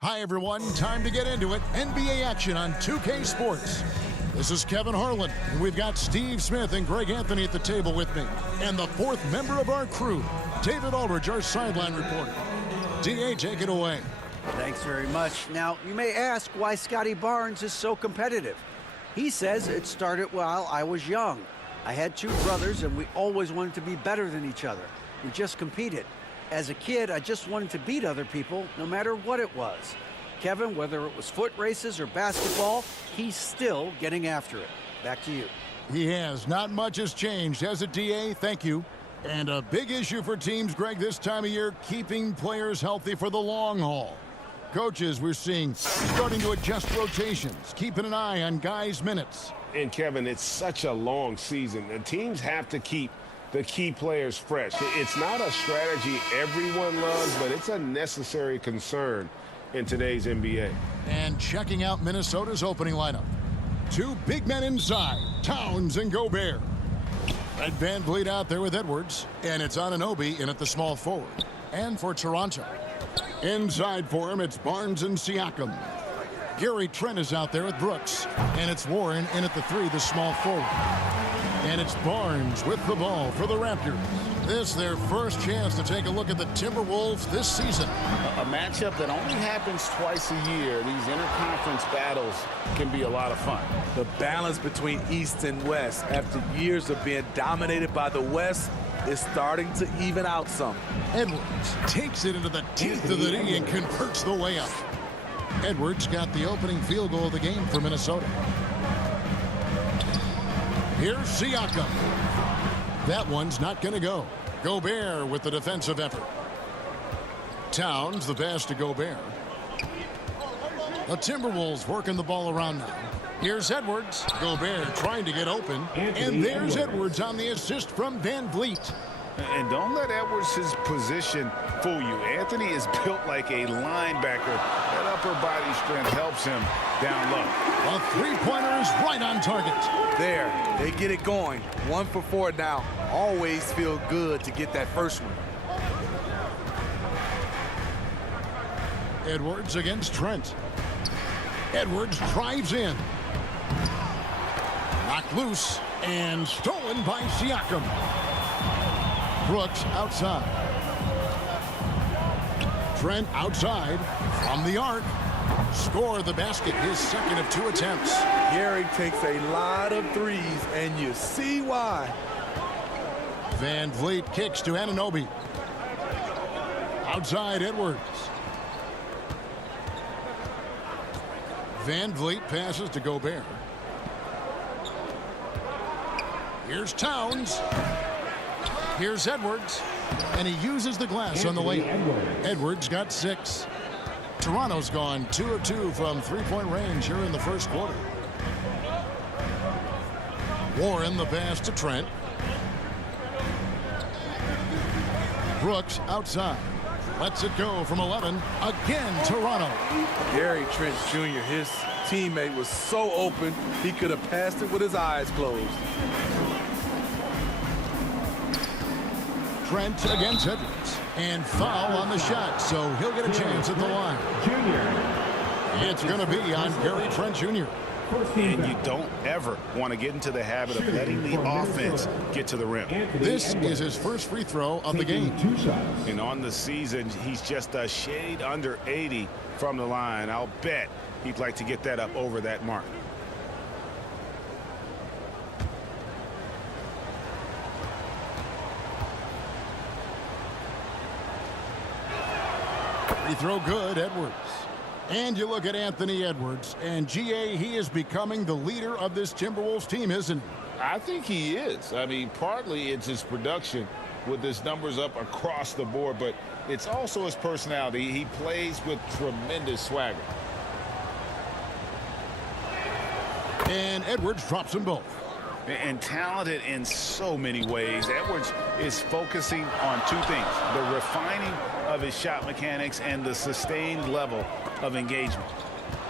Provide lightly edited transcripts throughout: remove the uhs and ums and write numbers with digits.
Hi, everyone. Time to get into it. NBA action on 2K Sports. This is Kevin Harlan, and we've got Steve Smith and Greg Anthony at the table with me. And the fourth member of our crew, David Aldridge, our sideline reporter. DA, take it away. Thanks very much. Now, you may ask why Scotty Barnes is so competitive. He says it started while I was young. I had two brothers, and we always wanted to be better than each other. We just competed. As a kid, I just wanted to beat other people, no matter what it was. Kevin, whether it was foot races or basketball, he's still getting after it. Back to you. He has. Not much has changed, has it, DA? Thank you. And a big issue for teams, Greg, this time of year, keeping players healthy for the long haul. Coaches, we're seeing, starting to adjust rotations, keeping an eye on guys' minutes. And, Kevin, it's such a long season. The teams have to keep the key players fresh. It's not a strategy everyone loves, but it's a necessary concern in today's NBA. And checking out Minnesota's opening lineup. Two big men inside, Towns and Gobert. Red Van Vliet out there with Edwards, and it's Anunoby in at the small forward. And for Toronto, inside for him, it's Barnes and Siakam. Gary Trent is out there with Brooks, and it's Warren in at the three, the small forward. And it's Barnes with the ball for the Raptors. This their first chance to take a look at the Timberwolves this season. A matchup that only happens twice a year. These interconference battles can be a lot of fun. The balance between East and West after years of being dominated by the West is starting to even out some. Edwards takes it into the teeth of the knee and converts the layup. Edwards got the opening field goal of the game for Minnesota. Here's Siakam. That one's not going to go. Gobert with the defensive effort. Towns, the pass to Gobert. The Timberwolves working the ball around now. Here's Edwards. Gobert trying to get open. And there's Edwards on the assist from Van Vliet. And don't let Edwards' position fool you. Anthony is built like a linebacker. That upper body strength helps him down low. A three-pointer is right on target. There, they get it going. 1 for 4 now. Always feel good to get that first one. Edwards against Trent. Edwards drives in. Knocked loose and stolen by Siakam. Brooks outside. Trent outside from the arc. Score the basket, his second of 2 attempts. Gary takes a lot of threes, and you see why. Van Vliet kicks to Anunoby. Outside Edwards. Van Vliet passes to Gobert. Here's Towns. Here's Edwards, and he uses the glass on the layup. Edwards got 6. Toronto's gone 2 of 2 from three-point range here in the first quarter. Warren the pass to Trent. Brooks outside. Lets it go from 11. Again, Toronto. Gary Trent Jr., his teammate, was so open, he could have passed it with his eyes closed. Trent against Edwards. And foul on the shot, so he'll get a chance at the line. It's going to be on Gary Trent Jr. And you don't ever want to get into the habit of letting the offense get to the rim. This is his first free throw of the game. And on the season, he's just a shade under 80 from the line. I'll bet he'd like to get that up over that mark. Free throw good, Edwards. And you look at Anthony Edwards, and GA, he is becoming the leader of this Timberwolves team, isn't he? I think he is. I mean, partly it's his production with his numbers up across the board, but it's also his personality. He plays with tremendous swagger. And Edwards drops them both. And talented in so many ways. Edwards is focusing on 2 things: the refining of his shot mechanics and the sustained level of engagement.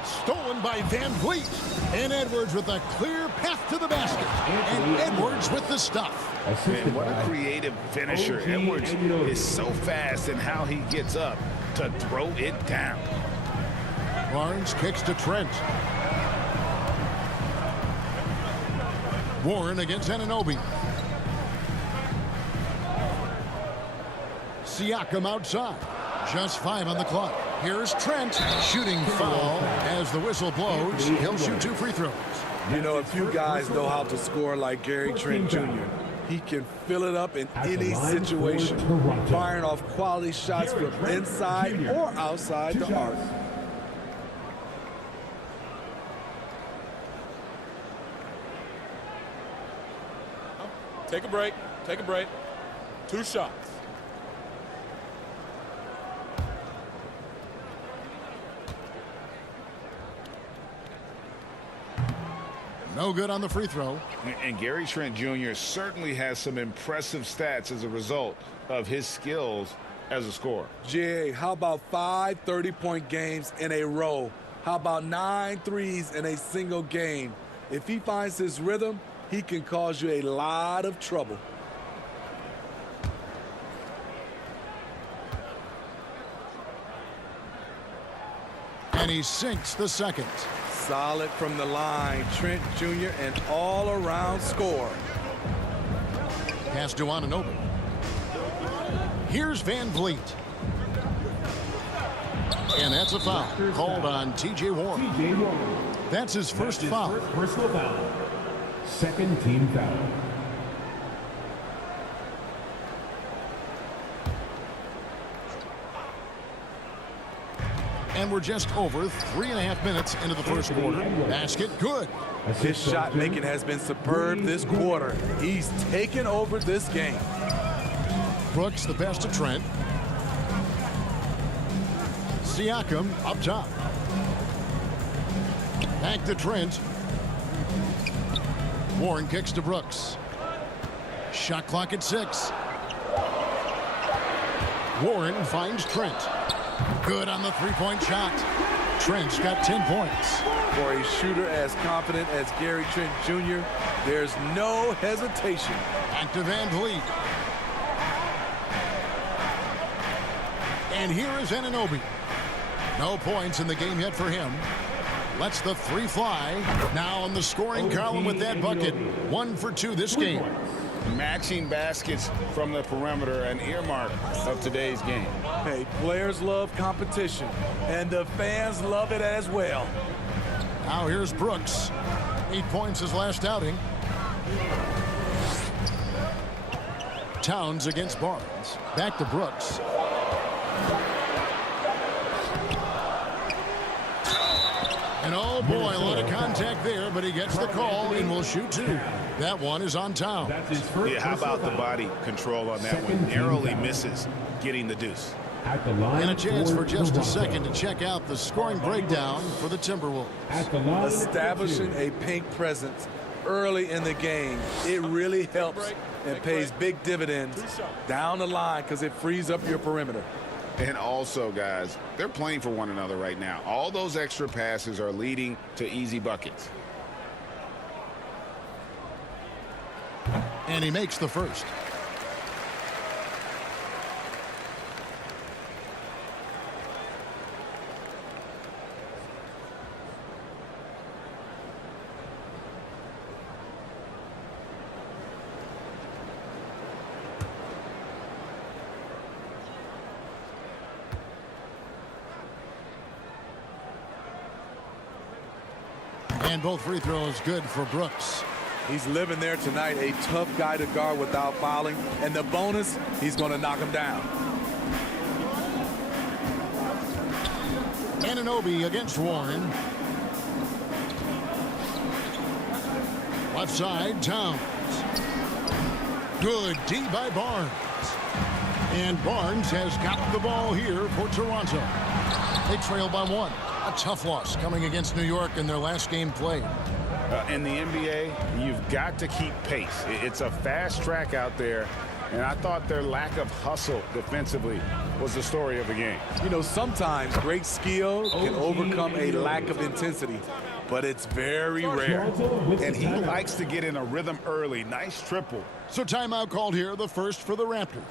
Stolen by Van Vliet. And Edwards with a clear path to the basket. And Edwards with the stuff. And what a creative finisher. Edwards is so fast in how he gets up to throw it down. Barnes kicks to Trent. Warren against Anunoby. Siakam outside. Just 5 on the clock. Here's Trent. Shooting foul as the whistle blows. He'll shoot 2 free throws. You know, if you guys know how to score like Gary Trent Jr., he can fill it up in any situation, firing off quality shots from inside or outside the arc. Take a break. Take a break. 2 shots. No good on the free throw. And Gary Trent Jr. certainly has some impressive stats as a result of his skills as a scorer. Jay, how about 5 30-point games in a row? How about 9 threes in a single game? If he finds his rhythm, he can cause you a lot of trouble. And he sinks the second. Solid from the line. Trent Jr. an all-around scorer. Pass to Anunoby. Here's Van Vliet. And that's a foul called on T.J. Warren. That's his first foul. Personal foul. Second team foul. And we're just over 3.5 minutes into the first quarter. Basket good. His shot making has been superb this quarter. He's taken over this game. Brooks the pass to Trent. Siakam up top. Back to Trent. Warren kicks to Brooks. Shot clock at 6. Warren finds Trent. Good on the three-point shot. Trent's got 10 points. For a shooter as confident as Gary Trent Jr., there's no hesitation. Back to Van Vliet. And here is Anunoby. No points in the game yet for him. Lets the 3 fly. Now on the scoring column with that bucket. 1 for 2 this game. Matching baskets from the perimeter, an earmark of today's game. Hey, players love competition, and the fans love it as well. Now here's Brooks. 8 points his last outing. Towns against Barnes. Back to Brooks. And oh boy, a lot of contact there, but he gets the call and will shoot 2. That one is on Towns. Yeah, how about the body control on that one? Narrowly misses getting the deuce. And a chance for just a second to check out the scoring breakdown for the Timberwolves. Establishing a pink presence early in the game, it really helps and pays big dividends down the line because it frees up your perimeter. And also, guys, they're playing for one another right now. All those extra passes are leading to easy buckets. And he makes the first. And both free throws good for Brooks. He's living there tonight, a tough guy to guard without fouling. And the bonus, he's going to knock him down. Anunoby against Warren. Left side, Towns. Good D by Barnes. And Barnes has got the ball here for Toronto. They trail by 1. A tough loss coming against New York in their last game played. In the NBA, you've got to keep pace. It's a fast track out there, and I thought their lack of hustle defensively was the story of the game. You know, sometimes great skill can overcome a lack of intensity, but it's very rare. And he likes to get in a rhythm early. Nice triple. So timeout called here, the first for the Raptors.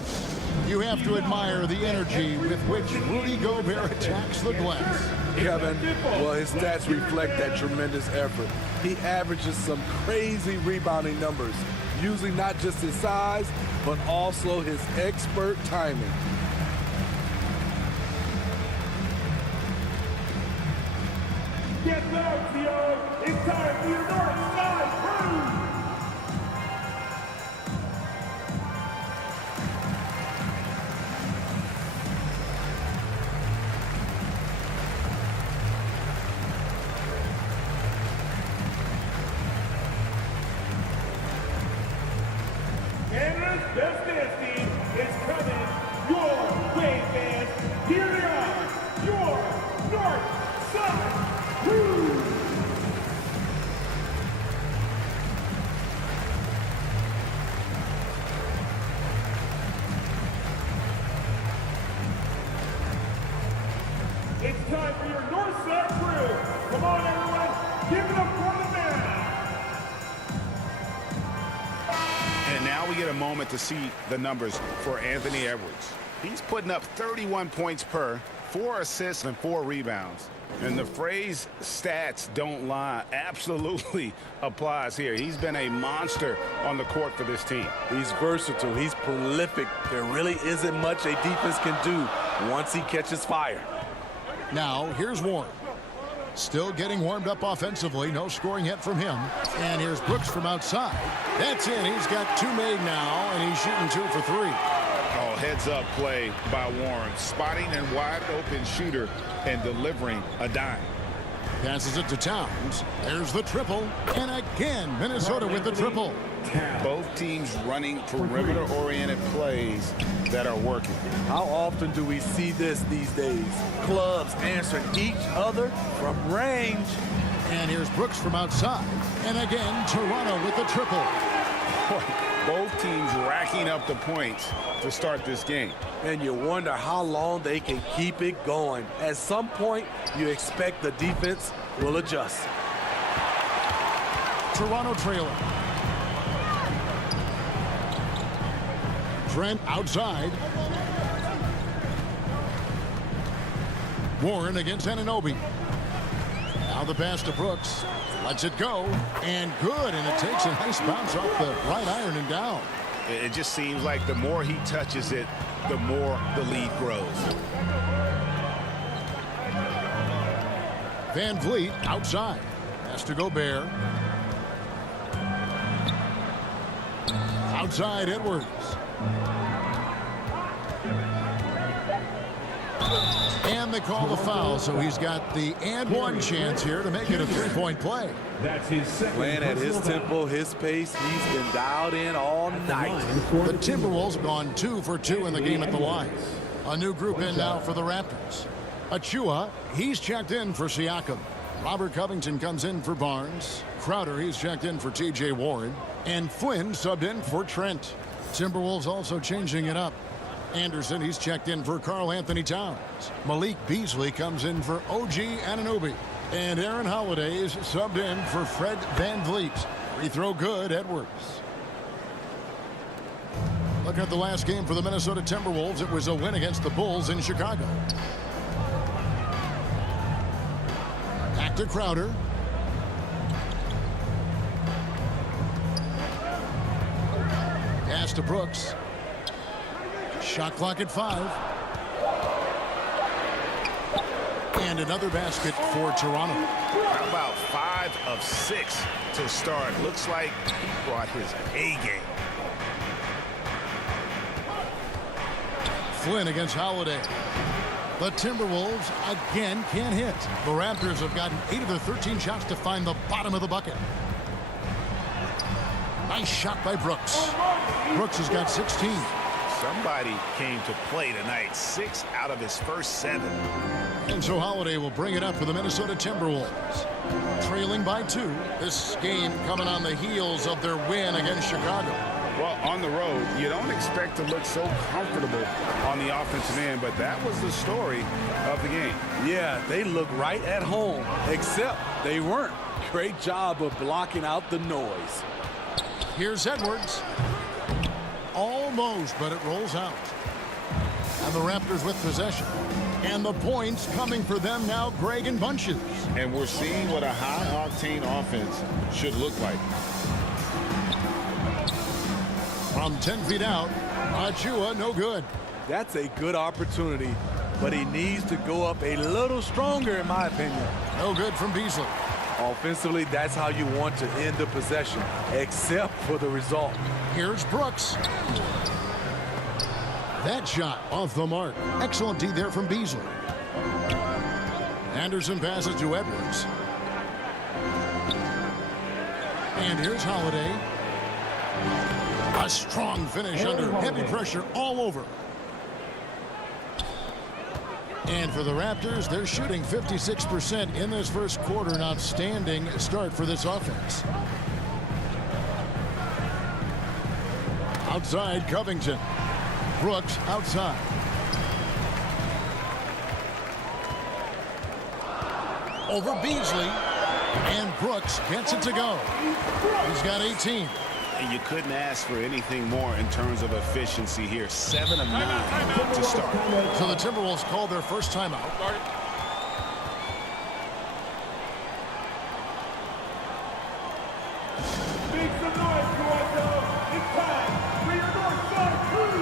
You have to admire the energy with which Rudy Gobert attacks the glass. Kevin, well, his stats reflect that tremendous effort. He averages some crazy rebounding numbers, using not just his size, but also his expert timing. Get out, Theo! It's time for your North Side Crew! Canada's best dance team is coming your way, fans. Here they are, your North Side Crew! It's time for your North Side Crew. Come on, everyone, give it up for the man. And now we get a moment to see the numbers for Anthony Edwards. He's putting up 31 points per, 4 assists and 4 rebounds. And the phrase stats don't lie absolutely applies here. He's been a monster on the court for this team. He's versatile. He's prolific. There really isn't much a defense can do once he catches fire. Now, here's Warren. Still getting warmed up offensively. No scoring yet from him. And here's Brooks from outside. That's in. He's got 2 made now, and he's shooting 2 for 3. Oh, heads-up play by Warren. Spotting and wide-open shooter and delivering a dime. Passes it to Towns. There's the triple. And again, Minnesota with the triple. Both teams running perimeter-oriented plays that are working. How often do we see this these days? Clubs answering each other from range. And here's Brooks from outside. And again, Toronto with the triple. Both teams racking up the points to start this game. And you wonder how long they can keep it going. At some point, you expect the defense will adjust. Toronto trailing. Trent outside. Warren against Anunoby. Now the pass to Brooks. Lets it go. And good. And it takes a nice bounce off the right iron and down. It just seems like the more he touches it, the more the lead grows. Van Vliet outside. Has to Gobert. Outside Edwards. And they call the foul, so he's got the and one chance here to make it a 3-point play. That's his second. Playing at his tempo, his pace, he's been dialed in all night. The Timberwolves have gone 2 for 2 in the game at the line. A new group in now for the Raptors. Achua, he's checked in for Siakam. Robert Covington comes in for Barnes. Crowder, he's checked in for T.J. Warren. And Flynn subbed in for Trent. Timberwolves also changing it up. Anderson, he's checked in for karl-Anthony Towns. Malik Beasley comes in for OG Anunoby. And Aaron Holiday is subbed in for Fred Van Vliet. Free throw good, Edwards. Looking at the last game for the Minnesota Timberwolves, it was a win against the Bulls in Chicago. Back to Crowder. Pass to Brooks. Shot clock at 5. And another basket for Toronto. How about 5 of 6 to start? Looks like he brought his A game. Flynn against Holiday. The Timberwolves again can't hit. The Raptors have gotten 8 of their 13 shots to find the bottom of the bucket. Nice shot by Brooks. Brooks has got 16. Somebody came to play tonight. 6 out of his first 7. And so Holiday will bring it up for the Minnesota Timberwolves. Trailing by 2. This game coming on the heels of their win against Chicago. Well, on the road, you don't expect to look so comfortable on the offensive end, but that was the story of the game. Yeah, they look right at home, except they weren't. Great job of blocking out the noise. Here's Edwards. Almost, but it rolls out. And the Raptors with possession. And the points coming for them now, Greg, in bunches. And we're seeing what a high-octane offense should look like. From 10 feet out, Achua, no good. That's a good opportunity, but he needs to go up a little stronger, in my opinion. No good from Beasley. Offensively, that's how you want to end the possession, except for the result. Here's Brooks. That shot off the mark. Excellent D there from Beasley. Anderson passes to Edwards. And here's Holiday. A strong finish under heavy pressure all over. And for the Raptors, they're shooting 56% in this first quarter. An outstanding start for this offense. Outside, Covington. Brooks outside. Over Beasley. And Brooks gets it to go. He's got 18. And you couldn't ask for anything more in terms of efficiency here. 7 of 9 to start. So the Timberwolves called their first timeout. Make some noise, Toronto. It's time for your North Side Crew.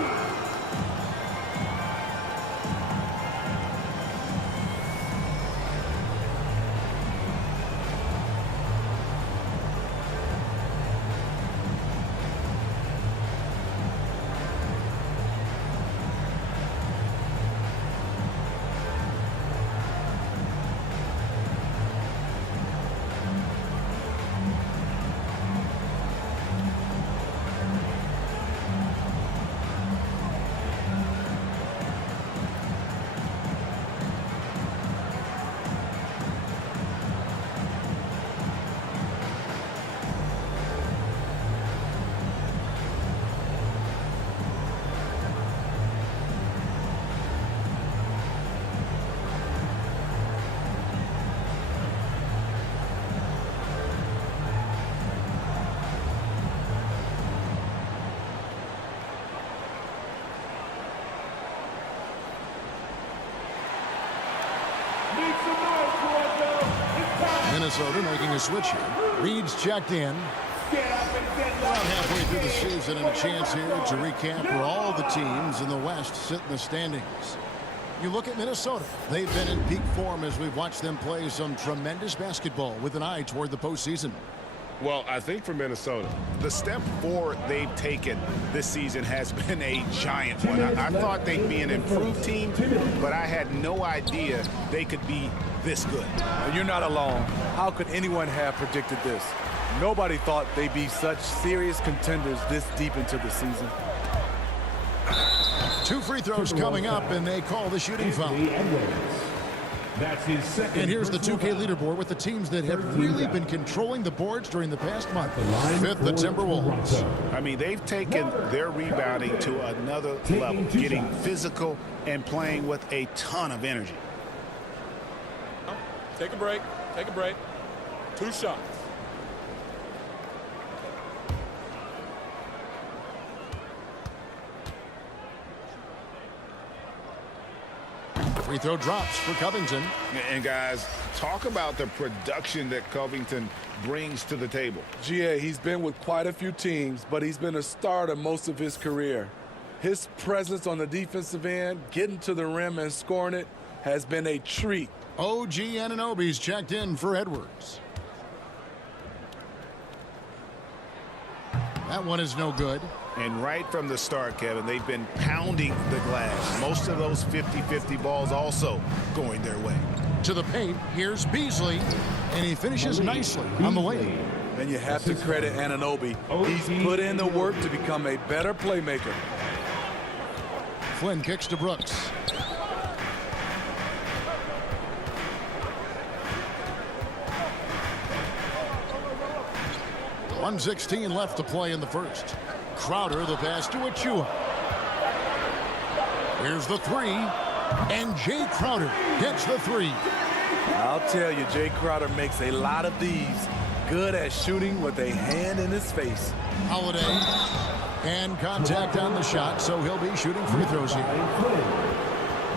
Make some noise, Toronto. It's time. Minnesota making a switch here. Reed's checked in. Get up and get About loud. halfway through the season and a chance here to recap where all the teams in the West sit in the standings. You look at Minnesota. They've been in peak form as we've watched them play some tremendous basketball with an eye toward the postseason. Well, I think for Minnesota, the step forward they've taken this season has been a giant one. I thought they'd be an improved team, but I had no idea they could be this good. You're not alone. How could anyone have predicted this? Nobody thought they'd be such serious contenders this deep into the season. 2 free throws coming up, and they call the shooting foul. That's his second. And here's the 2K leaderboard with the teams that have really been controlling the boards during the past month. Fifth, the Timberwolves. I mean, they've taken their rebounding to another level, getting physical and playing with a ton of energy. Take a break. Take a break. 2 shots. Free throw drops for Covington. And guys, talk about the production that Covington brings to the table. GA, he's been with quite a few teams, but he's been a starter most of his career. His presence on the defensive end, getting to the rim and scoring it, has been a treat. OG Anunoby's checked in for Edwards. That one is no good. And right from the start, Kevin, they've been pounding the glass. Most of those 50-50 balls also going their way. To the paint, here's Beasley, and he finishes nicely on the layup. And you have to credit Anunoby. He's put in the work to become a better playmaker. Flynn kicks to Brooks. .116 left to play in the first. Crowder the pass to Achua. Here's the three, and Jay Crowder gets the three. I'll tell you, Jay Crowder makes a lot of these. Good at shooting with a hand in his face. Holiday, and contact on the shot, so he'll be shooting free throws here.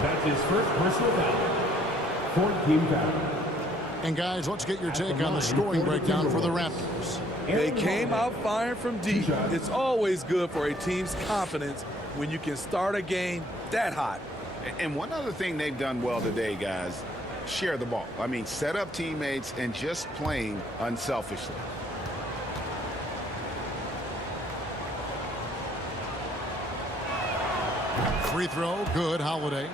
That's his first personal foul. 14 foul. And guys, let's get your take on the scoring breakdown for the Raptors. They came out firing from deep. It's always good for a team's confidence when you can start a game that hot. And one other thing they've done well today, guys, share the ball. I mean, set up teammates and just playing unselfishly. Free throw, good, Holiday.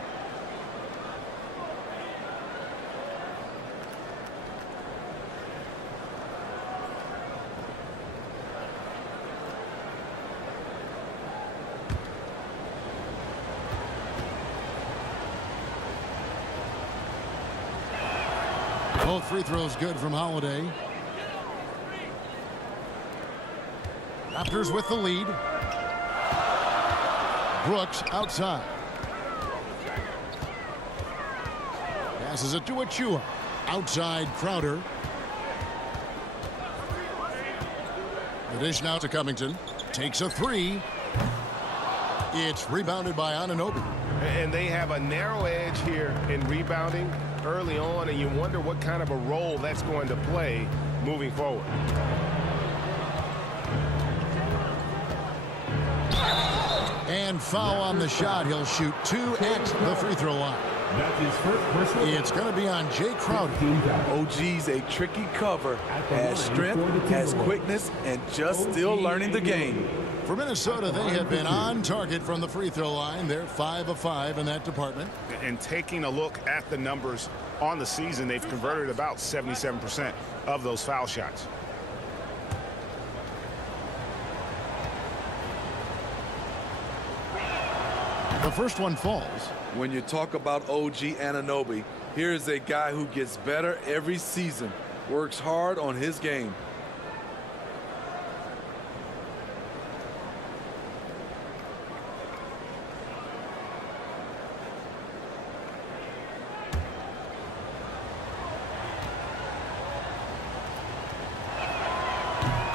Both free throws good from Holiday. Raptors with the lead. Brooks outside. Passes it to Achua. Outside Crowder. The dish now to Covington. Takes a three. It's rebounded by Anunoby. And they have a narrow edge here in rebounding early on, and you wonder what kind of a role that's going to play moving forward. And foul on the shot. He'll shoot 2 at the free throw line. That's his first personal foul. It's going to be on Jay Crowder. OG's a tricky cover, has strength, has quickness, and just still learning the game. For Minnesota, they have been on target from the free throw line. They're 5 of 5 in that department. And taking a look at the numbers on the season, they've converted about 77% of those foul shots. The first one falls. When you talk about OG Anunoby, here's a guy who gets better every season, works hard on his game.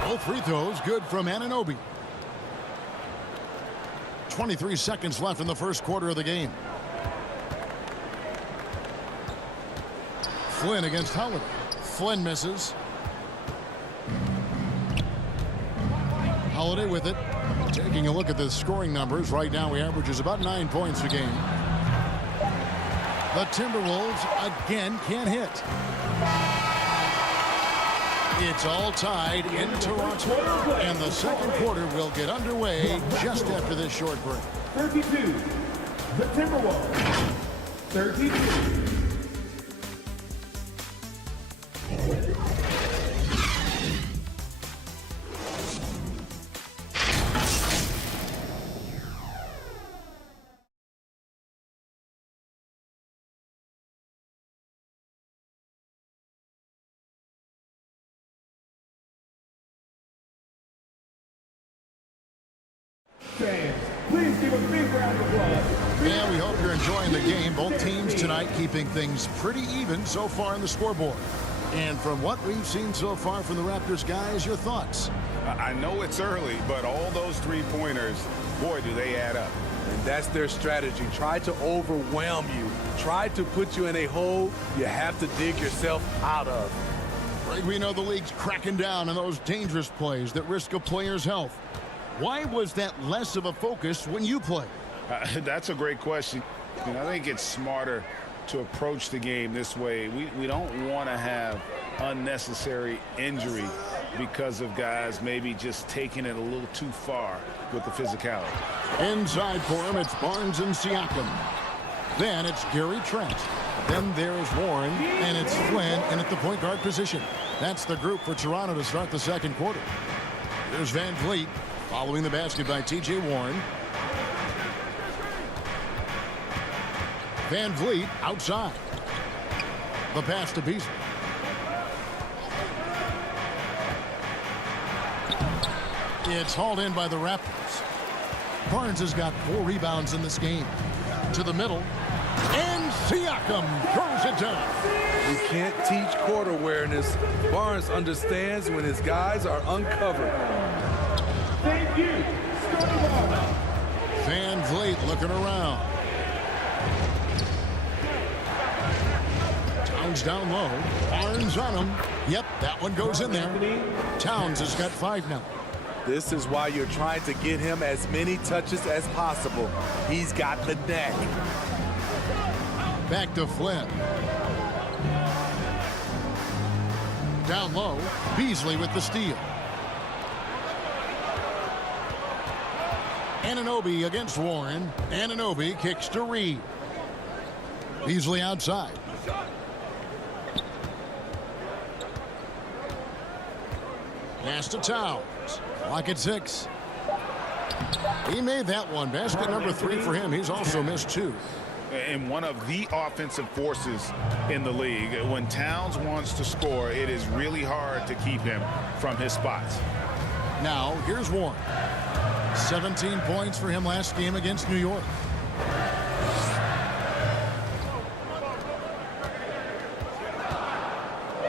Both free throws good from Anunoby. 23 seconds left in the first quarter of the game. Flynn against Howard. Flynn misses. Holiday with it. Taking a look at the scoring numbers. Right now he averages about 9 points a game. The Timberwolves again can't hit. It's all tied in Toronto, and the second quarter will get underway just after this short break. 32. The Timberwolves. 32. Fans, please give a big round of applause. And we hope you're enjoying the game. Both teams tonight keeping things pretty even so far on the scoreboard. And from what we've seen so far from the Raptors, guys, your thoughts? I know it's early, but all those three-pointers, boy, do they add up. And that's their strategy. Try to overwhelm you. Try to put you in a hole you have to dig yourself out of. Right, we know the league's cracking down on those dangerous plays that risk a player's health. Why was that less of a focus when you played? That's a great question. And I think it's smarter to approach the game this way. We don't want to have unnecessary injury because of guys maybe just taking it a little too far with the physicality. Inside for him, it's Barnes and Siakam. Then it's Gary Trent. Then there's Warren, and it's Flynn, and at the point guard position. That's the group for Toronto to start the second quarter. There's Van Vliet. Following the basket by T.J. Warren. Van Vliet outside. The pass to Beasley. It's hauled in by the Raptors. Barnes has got 4 rebounds in this game. To the middle. And Siakam throws it down. You can't teach court awareness. Barnes understands when his guys are uncovered. Thank you. Van Vliet looking around. Towns down low. Barnes on him. Yep, that one goes in there. Towns has got 5 now. This is why you're trying to get him as many touches as possible. He's got the neck. Back to Flynn. Down low, Beasley with the steal. Anunoby against Warren. Anunoby kicks to Reed. Beasley outside. Pass to Towns. Clock at 6. He made that one. Basket number 3 for him. He's also missed 2. And one of the offensive forces in the league. When Towns wants to score, it is really hard to keep him from his spots. Now, here's Warren. 17 points for him last game against New York.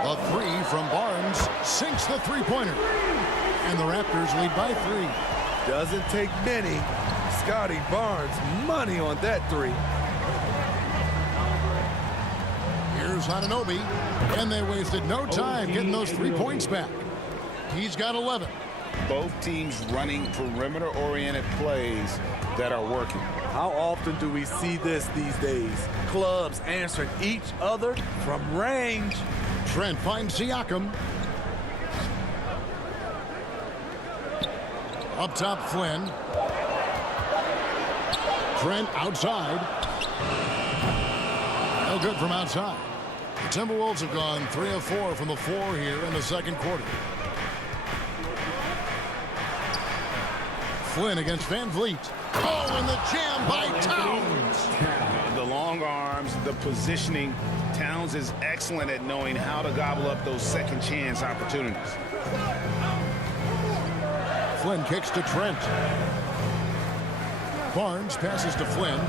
A 3 from Barnes sinks the three-pointer. And the Raptors lead by 3. Doesn't take many. Scotty Barnes, money on that 3. Here's Anunoby, and they wasted no time getting those 3 points back. He's got 11. Both teams running perimeter-oriented plays that are working. How often do we see this these days? Clubs answering each other from range. Trent finds Siakam. Up top, Flynn. Trent outside. No good from outside. The Timberwolves have gone 3 of 4 from the floor here in the second quarter. Flynn against Van Vliet. Oh, and the jam by Towns. The long arms, the positioning. Towns is excellent at knowing how to gobble up those second chance opportunities. Flynn kicks to Trent. Barnes passes to Flynn.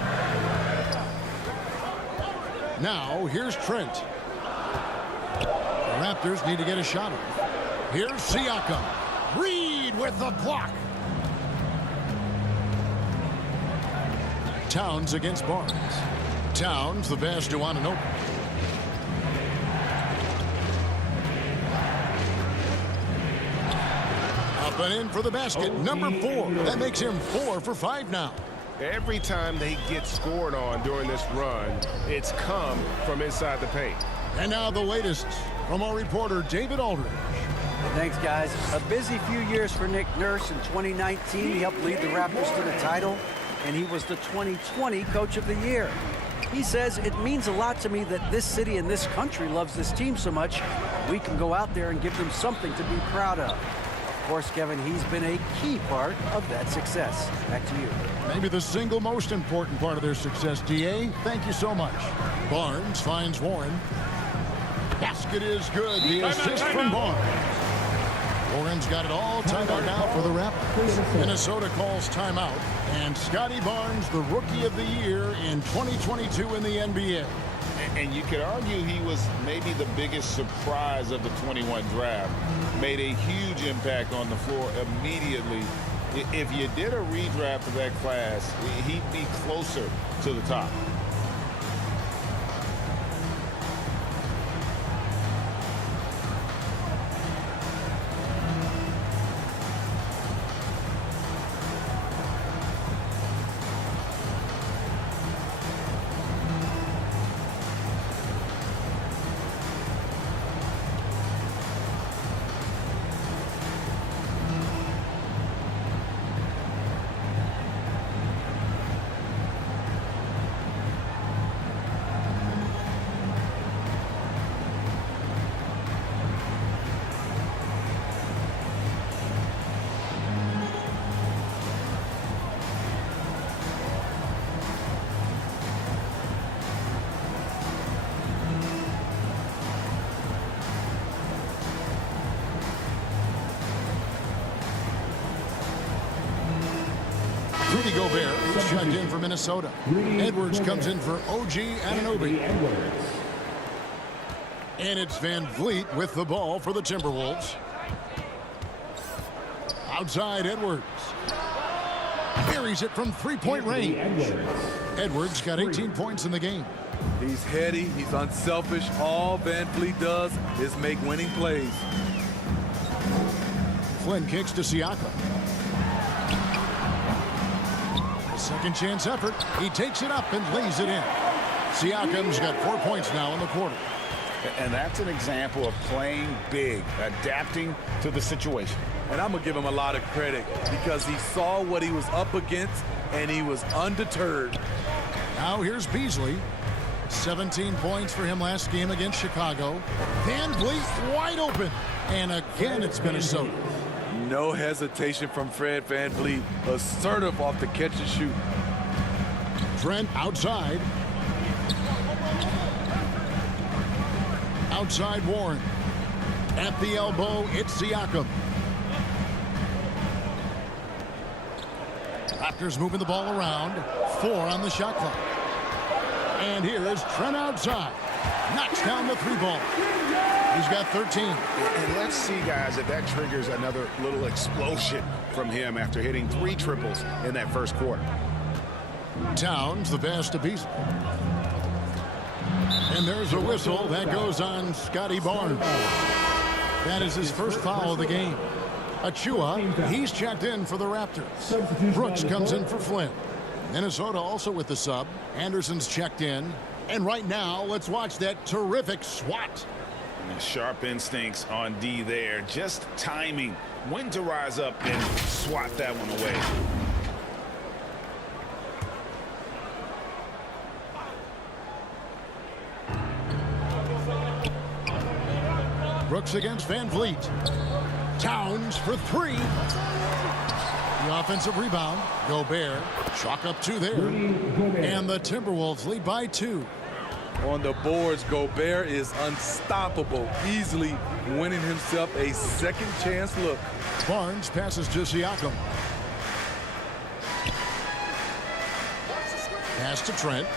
Now, here's Trent. The Raptors need to get a shot off. Here's Siakam. Reed with the block. Towns against Barnes. Towns, the pass to Anunoby. Up and in for the basket, number 4. That makes him 4 for 5 now. Every time they get scored on during this run, it's come from inside the paint. And now the latest from our reporter, David Aldridge. Thanks, guys. A busy few years for Nick Nurse. In 2019, he helped lead the Raptors to the title, and he was the 2020 Coach of the Year. He says, it means a lot to me that this city and this country loves this team so much. We can go out there and give them something to be proud of. Of course, Kevin, he's been a key part of that success. Back to you. Maybe the single most important part of their success, D.A. Thank you so much. Barnes finds Warren. Basket is good. The assist from Barnes. Warren's got it all tied up now for the Raptors. Minnesota calls timeout. And Scotty Barnes, the Rookie of the Year in 2022 in the NBA. And you could argue he was maybe the biggest surprise of the 21 draft. Made a huge impact on the floor immediately. If you did a redraft of that class, he'd be closer to the top. Rudy Gobert is checked in for Minnesota. Edwards comes in for OG Anunoby. And it's Van Vliet with the ball for the Timberwolves. Outside Edwards. Buries it from three-point range. Edwards got 18 points in the game. He's heady, he's unselfish. All Van Vliet does is make winning plays. Flynn kicks to Siakam. A second chance effort. He takes it up and lays it in. Siakam's got 4 points now in the quarter. And that's an example of playing big, adapting to the situation. And I'm going to give him a lot of credit because he saw what he was up against and he was undeterred. Now here's Beasley. 17 points for him last game against Chicago. Van Vliet wide open. And again, it's Minnesota. No hesitation from Fred Van Vliet. Assertive off the catch and shoot. Trent outside. Outside Warren. At the elbow, it's Siakam. Raptors moving the ball around. 4 on the shot clock. And here is Trent outside. Knocks down the 3-ball. He's got 13. And let's see, guys, if that triggers another little explosion from him after hitting 3 triples in that first quarter. Towns the pass to Beasley. And there's a whistle that goes on Scotty Barnes. That is his first foul of the game. Achua, he's checked in for the Raptors. Brooks comes in for Flynn. Minnesota also with the sub. Anderson's checked in. And right now, let's watch that terrific swat. Sharp instincts on D there. Just timing when to rise up and swat that one away. Brooks against Van Vliet. Towns for 3. The offensive rebound. Gobert. Chalk up 2 there. And the Timberwolves lead by 2. On the boards, Gobert is unstoppable, easily winning himself a second chance look. Barnes passes to Siakam. Pass to Trent.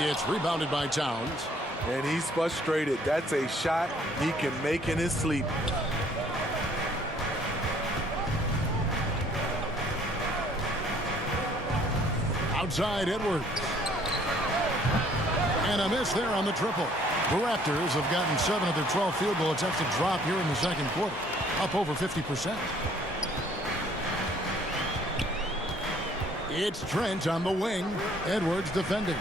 It's rebounded by Towns. And he's frustrated. That's a shot he can make in his sleep. Outside Edwards. And a miss there on the triple. The Raptors have gotten 7 of their 12 field goal attempts to drop here in the second quarter. Up over 50%. It's Trent on the wing. Edwards defending.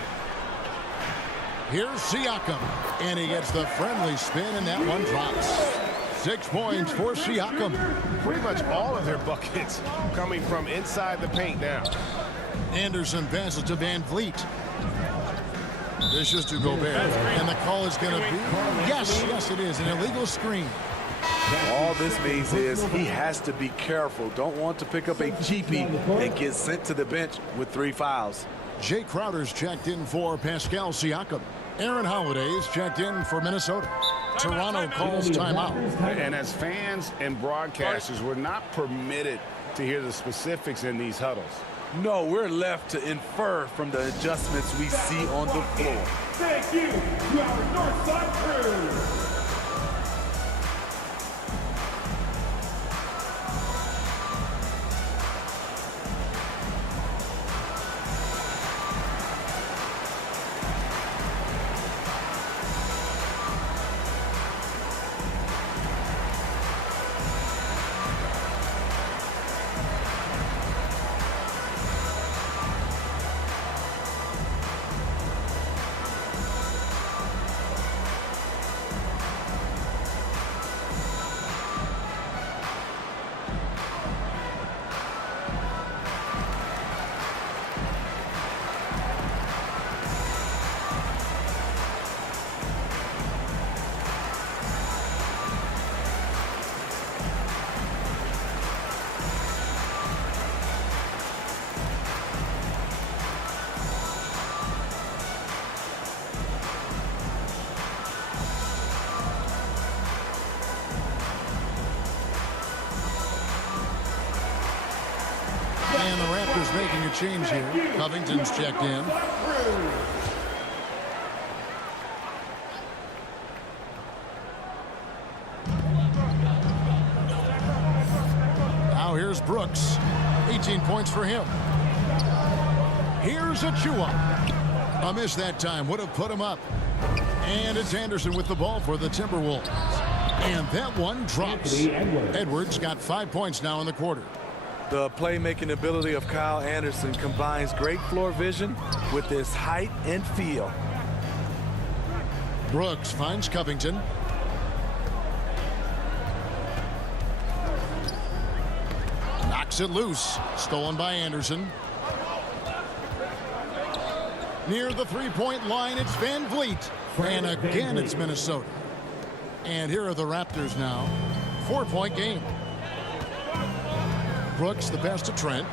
Here's Siakam. And he gets the friendly spin, and that one drops. 6 points for Siakam. Pretty much all of their buckets coming from inside the paint now. Anderson passes to Van Vliet. This is to Gobert. And the call is going to be, yes, it is, an illegal screen. All this means is he has to be careful. Don't want to pick up a cheapie and get sent to the bench with 3 fouls. Jay Crowder's checked in for Pascal Siakam. Aaron Holiday's checked in for Minnesota. Toronto calls timeout. And as fans and broadcasters, we're not permitted to hear the specifics in these huddles. No, we're left to infer from the adjustments we see on the floor. Thank you to our Northside crew. And the Raptors making a change here. Covington's checked in. Now here's Brooks. 18 points for him. Here's Achua. A miss that time would have put him up. And it's Anderson with the ball for the Timberwolves. And that one drops. Edwards got 5 points now in the quarter. The playmaking ability of Kyle Anderson combines great floor vision with his height and feel. Brooks finds Covington. Knocks it loose. Stolen by Anderson. Near the three-point line, it's Van Vliet. And again, it's Minnesota. And here are the Raptors now. 4-point game. Brooks, the pass to Trent.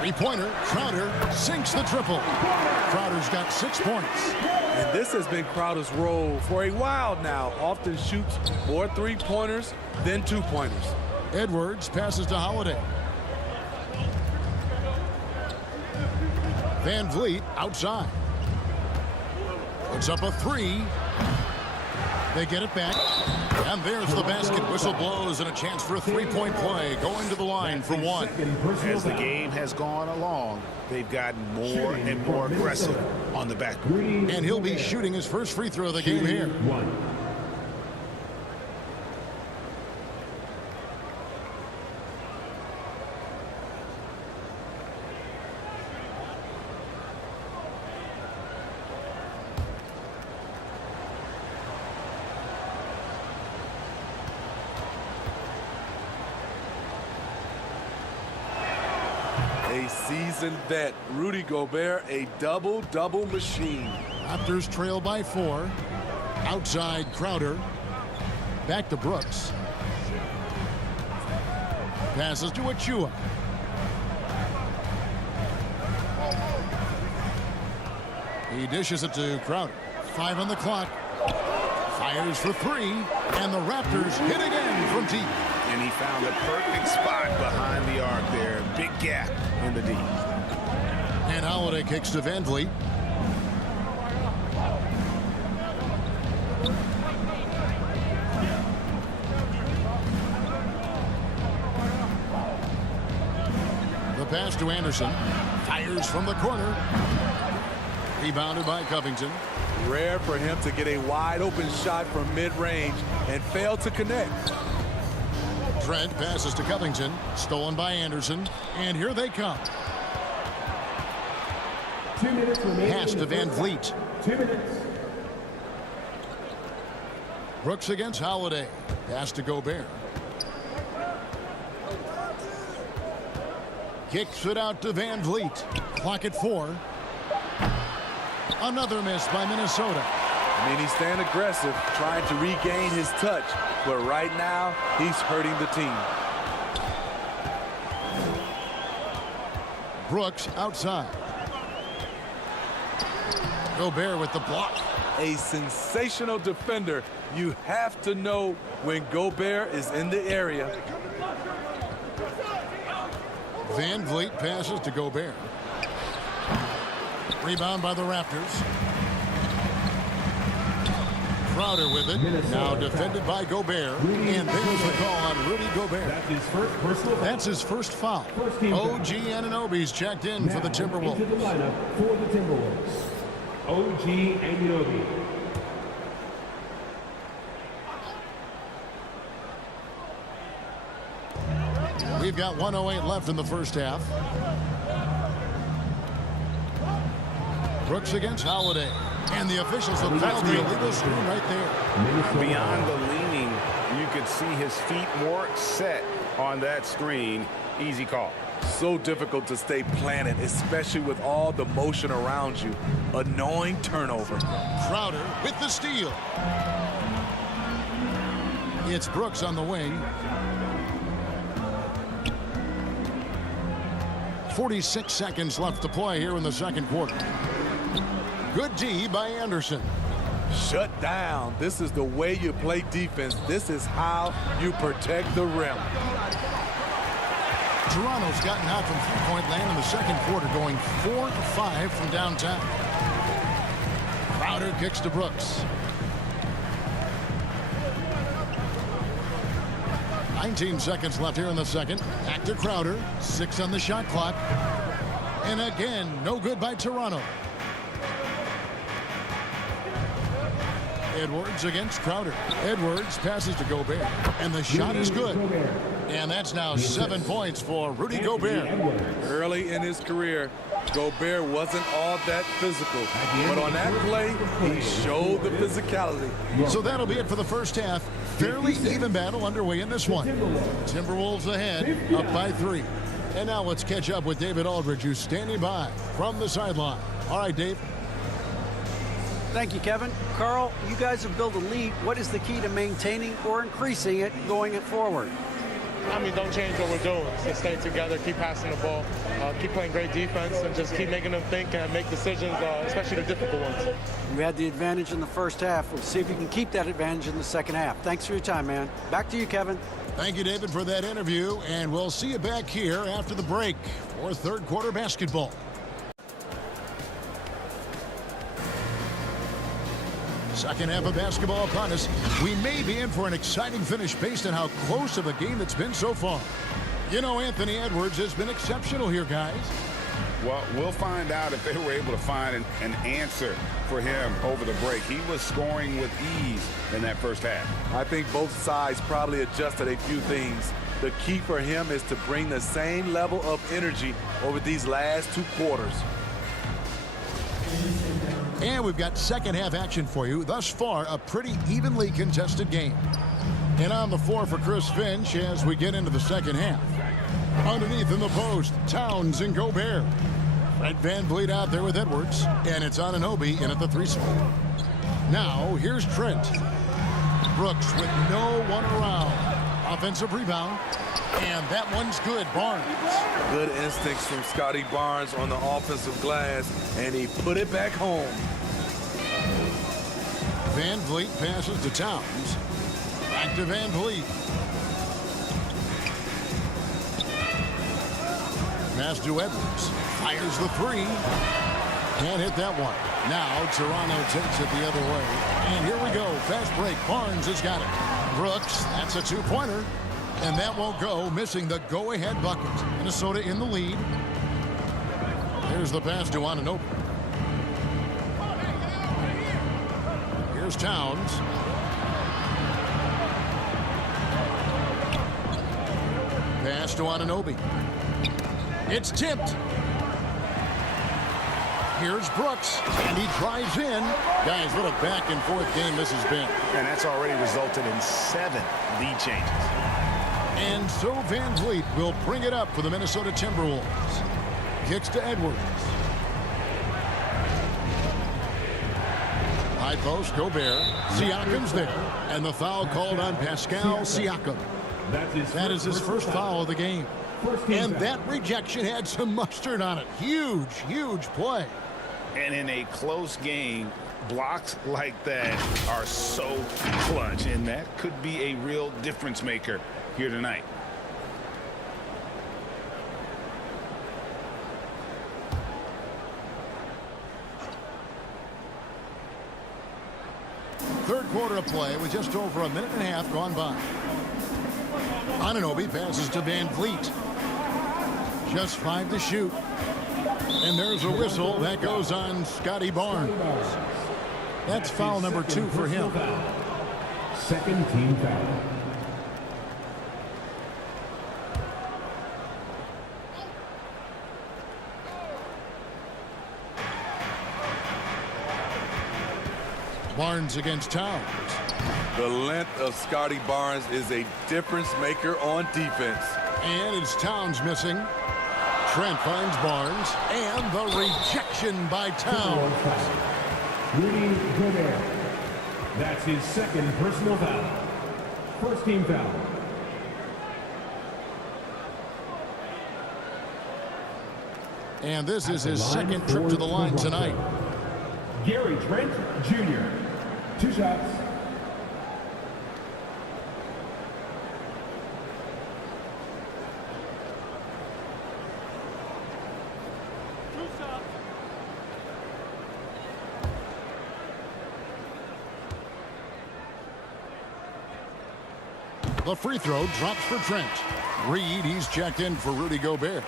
Three-pointer. Crowder sinks the triple. Crowder's got 6 points. And this has been Crowder's role for a while now. Often shoots more three-pointers than two-pointers. Edwards passes to Holiday. Van Vliet outside. Puts up a three. They get it back. And there's the basket. Whistle blows and a chance for a three-point play. Going to the line for one. As the game has gone along, they've gotten more and more aggressive on the backcourt. And he'll be shooting his first free throw of the game here. A seasoned vet, Rudy Gobert, a double-double machine. Raptors trail by 4. Outside Crowder. Back to Brooks. Passes to Achua. He dishes it to Crowder. 5 on the clock. Fires for 3. And the Raptors hit again from deep. And he found the perfect spot behind the arc there. Big gap in the D. And Holiday kicks to Van Vliet. The pass to Anderson. Fires from the corner. Rebounded by Covington. Rare for him to get a wide-open shot from mid-range and fail to connect. Trent passes to Covington. Stolen by Anderson. And here they come. 2 minutes remaining. Pass to Van Vliet. 2 minutes. Brooks against Holiday. Pass to Gobert. Kicks it out to Van Vliet. Clock at 4. Another miss by Minnesota. I mean, he's staying aggressive, trying to regain his touch. But right now, he's hurting the team. Brooks outside. Gobert with the block. A sensational defender. You have to know when Gobert is in the area. Van Vliet passes to Gobert. Rebound by the Raptors. Crowder with it. Now defended by Gobert. And there's the call on Rudy Gobert. That's his first personal foul. That's his first foul. First team foul. OG Anunoby's checked in for the Into the Timberwolves. lineup for the Timberwolves. OG Anunoby. We've got 1:08 left in the first half. Brooks against Holiday. And the officials have called the illegal screen right there. Beyond the leaning, you could see his feet more set on that screen. Easy call. So difficult to stay planted, especially with all the motion around you. Annoying turnover. Crowder with the steal. It's Brooks on the wing. 46 seconds left to play here in the second quarter. Good D by Anderson. Shut down. This is the way you play defense. This is how you protect the rim. Toronto's gotten hot from three-point land in the second quarter, going 4 of 5 from downtown. Crowder kicks to Brooks. 19 seconds left here in the second. Back to Crowder. 6 on the shot clock. And again, no good by Toronto. Edwards against Crowder. Edwards passes to Gobert. And the shot is good. And that's now 7 points for Rudy Gobert. Early in his career, Gobert wasn't all that physical. But on that play, he showed the physicality. So that'll be it for the first half. Fairly even battle underway in this one. Timberwolves ahead, up by 3. And now let's catch up with David Aldridge, who's standing by from the sideline. All right, Dave. Thank you, Kevin. Carl, you guys have built a lead. What is the key to maintaining or increasing it going forward? I mean, don't change what we're doing. Just stay together, keep passing the ball, keep playing great defense, and just keep making them think and make decisions, especially the difficult ones. You had the advantage in the first half. We'll see if you can keep that advantage in the second half. Thanks for your time, man. Back to you, Kevin. Thank you, David, for that interview, and we'll see you back here after the break for third quarter basketball. Second half of basketball upon us. We may be in for an exciting finish based on how close of a game it's been so far. You know, Anthony Edwards has been exceptional here, guys. Well, we'll find out if they were able to find an answer for him over the break. He was scoring with ease in that first half. I think both sides probably adjusted a few things. The key for him is to bring the same level of energy over these last 2 quarters. And we've got second half action for you. Thus far, a pretty evenly contested game. And on the floor for Chris Finch as we get into the second half. Underneath in the post, Towns and Gobert. Fred VanVleet out there with Edwards. And it's Anunoby in at the 3 spot. Now, here's Trent. Brooks with no one around. Offensive rebound. And that one's good. Barnes. Good instincts from Scotty Barnes on the offensive glass, and he put it back home. VanVleet passes to Towns. Back to VanVleet. Pass to Edwards. Fires the 3. Can't hit that one. Now Toronto takes it the other way. And here we go. Fast break. Barnes has got it. Brooks, that's a 2-pointer. And that won't go, missing the go-ahead bucket. Minnesota in the lead. Here's the pass to Anunoby. Here's Towns. Pass to Anunoby. It's tipped. Here's Brooks, and he drives in. Guys, what a back-and-forth game this has been. And that's already resulted in 7 lead changes. And so VanVleet will bring it up for the Minnesota Timberwolves. Kicks to Edwards. High post, Gobert. Siakam's there. And the foul called on Pascal Siakam. That is his first foul of the game. And that rejection had some mustard on it. Huge, huge play. And in a close game, blocks like that are so clutch, and that could be a real difference maker here tonight. Third quarter of play with just over a minute and a half gone by. Anunoby passes to VanVleet. Just 5 to shoot. And there's a whistle that goes on Scotty Barnes. That's foul number 2 for him. Second team foul. Barnes against Towns. The length of Scotty Barnes is a difference maker on defense. And it's Towns missing. Trent finds Barnes. And the rejection by Towns. Rudy Gobert. That's his second personal foul. First team foul. And this is his second trip to the line tonight. Gary Trent Jr. 2 shots. The The free throw drops for Trent. Reed, he's checked in for Rudy Gobert.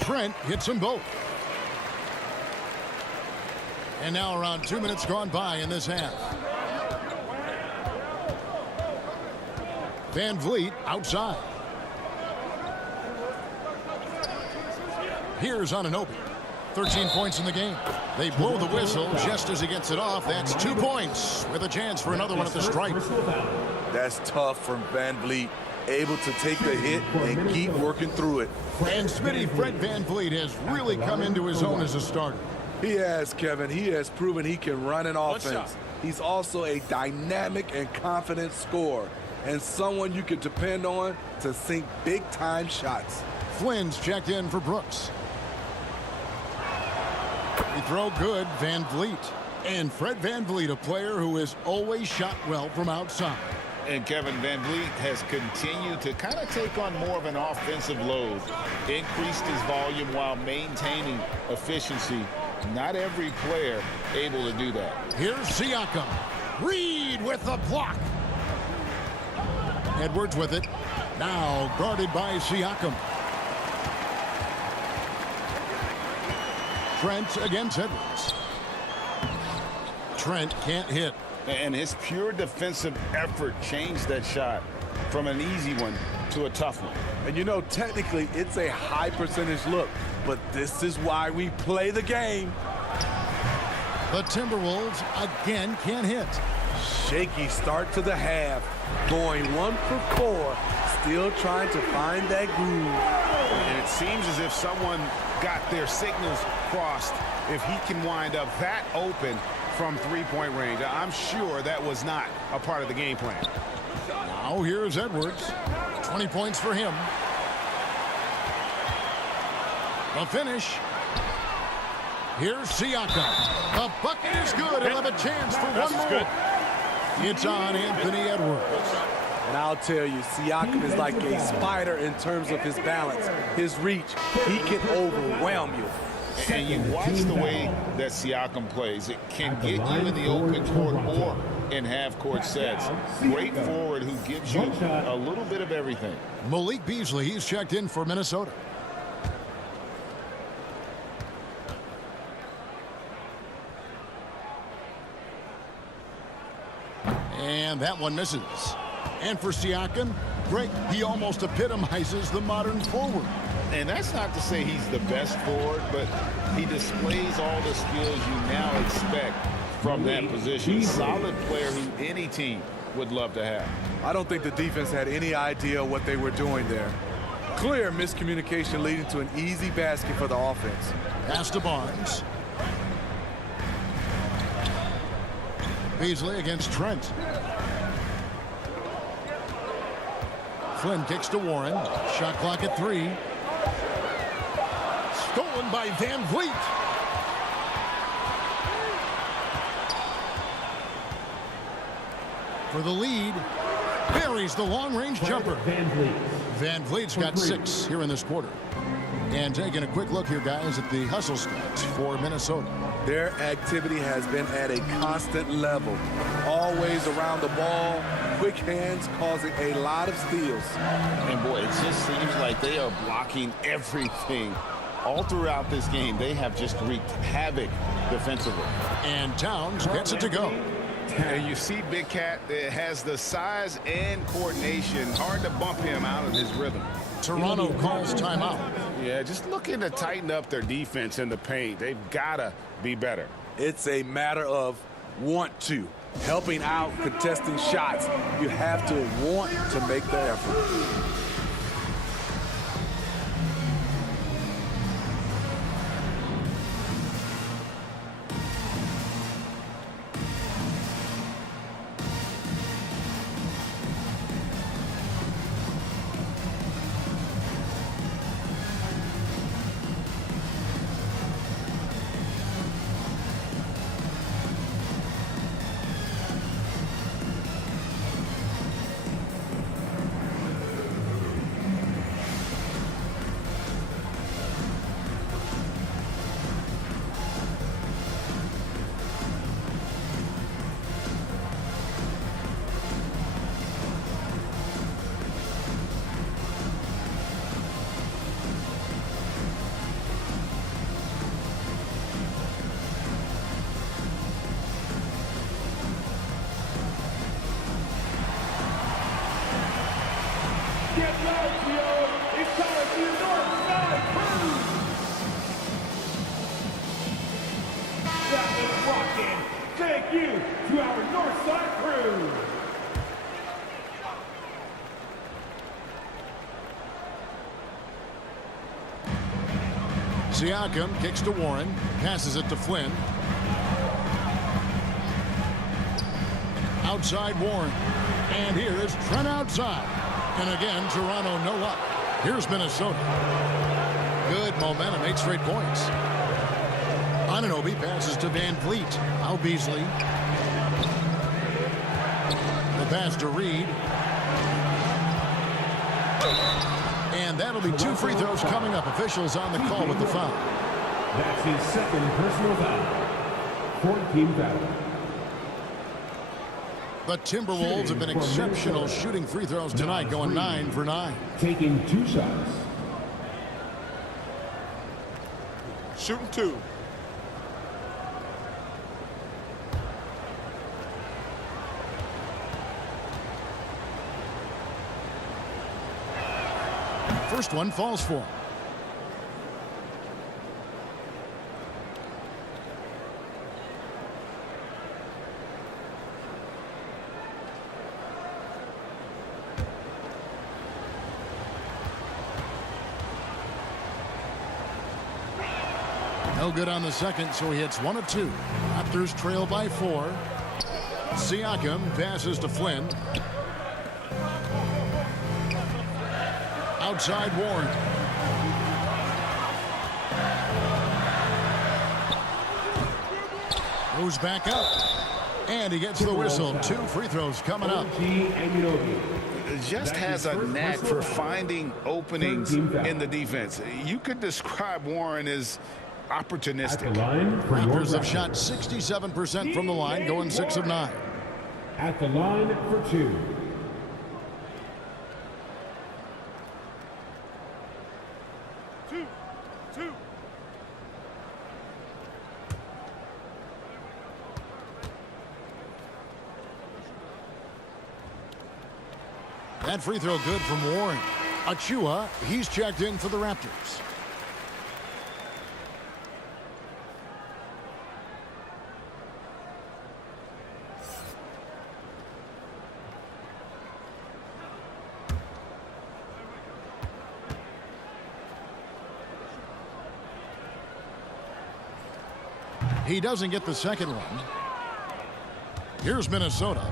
Trent hits them both. And now around 2 minutes gone by in this half. Van Vliet outside. Here's Anunoby. 13 points in the game. They blow the whistle just as he gets it off. That's 2 points with a chance for another one at the stripe. That's tough from Van Vliet. Able to take the hit and keep working through it. And Smitty, Fred Van Vliet has really come into his own as a starter. He has, Kevin. He has proven he can run an offense. He's also a dynamic and confident scorer and someone you can depend on to sink big-time shots. Flynn's checked in for Brooks. He throw good, Van Vliet. And Fred Van Vliet, a player who has always shot well from outside. And Kevin, Van Vliet has continued to kind of take on more of an offensive load, increased his volume while maintaining efficiency. Not every player able to do that. Here's Siakam. Reed with the block. Edwards with it. Now guarded by Siakam. Trent against Edwards. Trent can't hit. And his pure defensive effort changed that shot from an easy one to a tough one. And you know, technically, it's a high percentage look, but this is why we play the game. The Timberwolves again can't hit. Shaky start to the half, going 1 for 4, still trying to find that groove. And it seems as if someone got their signals crossed if he can wind up that open from three-point range. I'm sure that was not a part of the game plan. Now here's Edwards. 20 points for him. The finish. Here's Siakam. The bucket is good. He'll have a chance for one more. It's on Anthony Edwards. And I'll tell you, Siakam is like a spider in terms of his balance, his reach. He can overwhelm you. And you watch the way that Siakam plays. It can get you in the open court or in half-court sets. Great forward who gives you a little bit of everything. Malik Beasley, he's checked in for Minnesota. And that one misses. And for Siakam, Greg, he almost epitomizes the modern forward. And that's not to say he's the best forward, but he displays all the skills you now expect from that position. Solid player who any team would love to have. I don't think the defense had any idea what they were doing there. Clear miscommunication leading to an easy basket for the offense. Pass to Barnes. Beasley against Trent. Flynn kicks to Warren. Shot clock at 3. Stolen by Van Vliet. For the lead, buries the long-range jumper. Van Vliet's got 6 here in this quarter. And taking a quick look here, guys, at the hustle stats for Minnesota. Their activity has been at a constant level. Always around the ball, quick hands causing a lot of steals. And boy, it just seems like they are blocking everything. All throughout this game, they have just wreaked havoc defensively. And Towns gets it to go. And you see Big Cat has the size and coordination. Hard to bump him out of his rhythm. Toronto calls timeout. Yeah, just looking to tighten up their defense in the paint. They've got to be better. It's a matter of want to. Helping out, contesting shots. You have to want to make the effort. Tokyo is coming to your north side crew. That was rocking. Thank you to our north side crew. Siakam kicks to Warren, passes it to Flynn. Outside Warren. And here is Trent outside. And again, Toronto no up. Here's Minnesota. Good momentum, 8 straight points. Anunoby passes to Van Vliet. Now Beasley. The pass to Reed. And that'll be 2 free throws coming up. Officials on the call with the foul. That's his second personal foul. 14 foul. The Timberwolves have been exceptional shooting free throws tonight, going 9 for 9. Taking 2 shots. Shooting 2. First one falls for him. No good on the second, so he hits 1 of 2. Raptors trail by 4. Siakam passes to Flynn. Outside Warren. Goes back up. And he gets the whistle. 2 free throws coming up. Just has a knack for finding openings in the defense. You could describe Warren as opportunistic. Raptors have shot 67% from the line, going 6 of 9. At the line for 2. That free throw good from Warren. Achua, he's checked in for the Raptors. He doesn't get the second one. Here's Minnesota.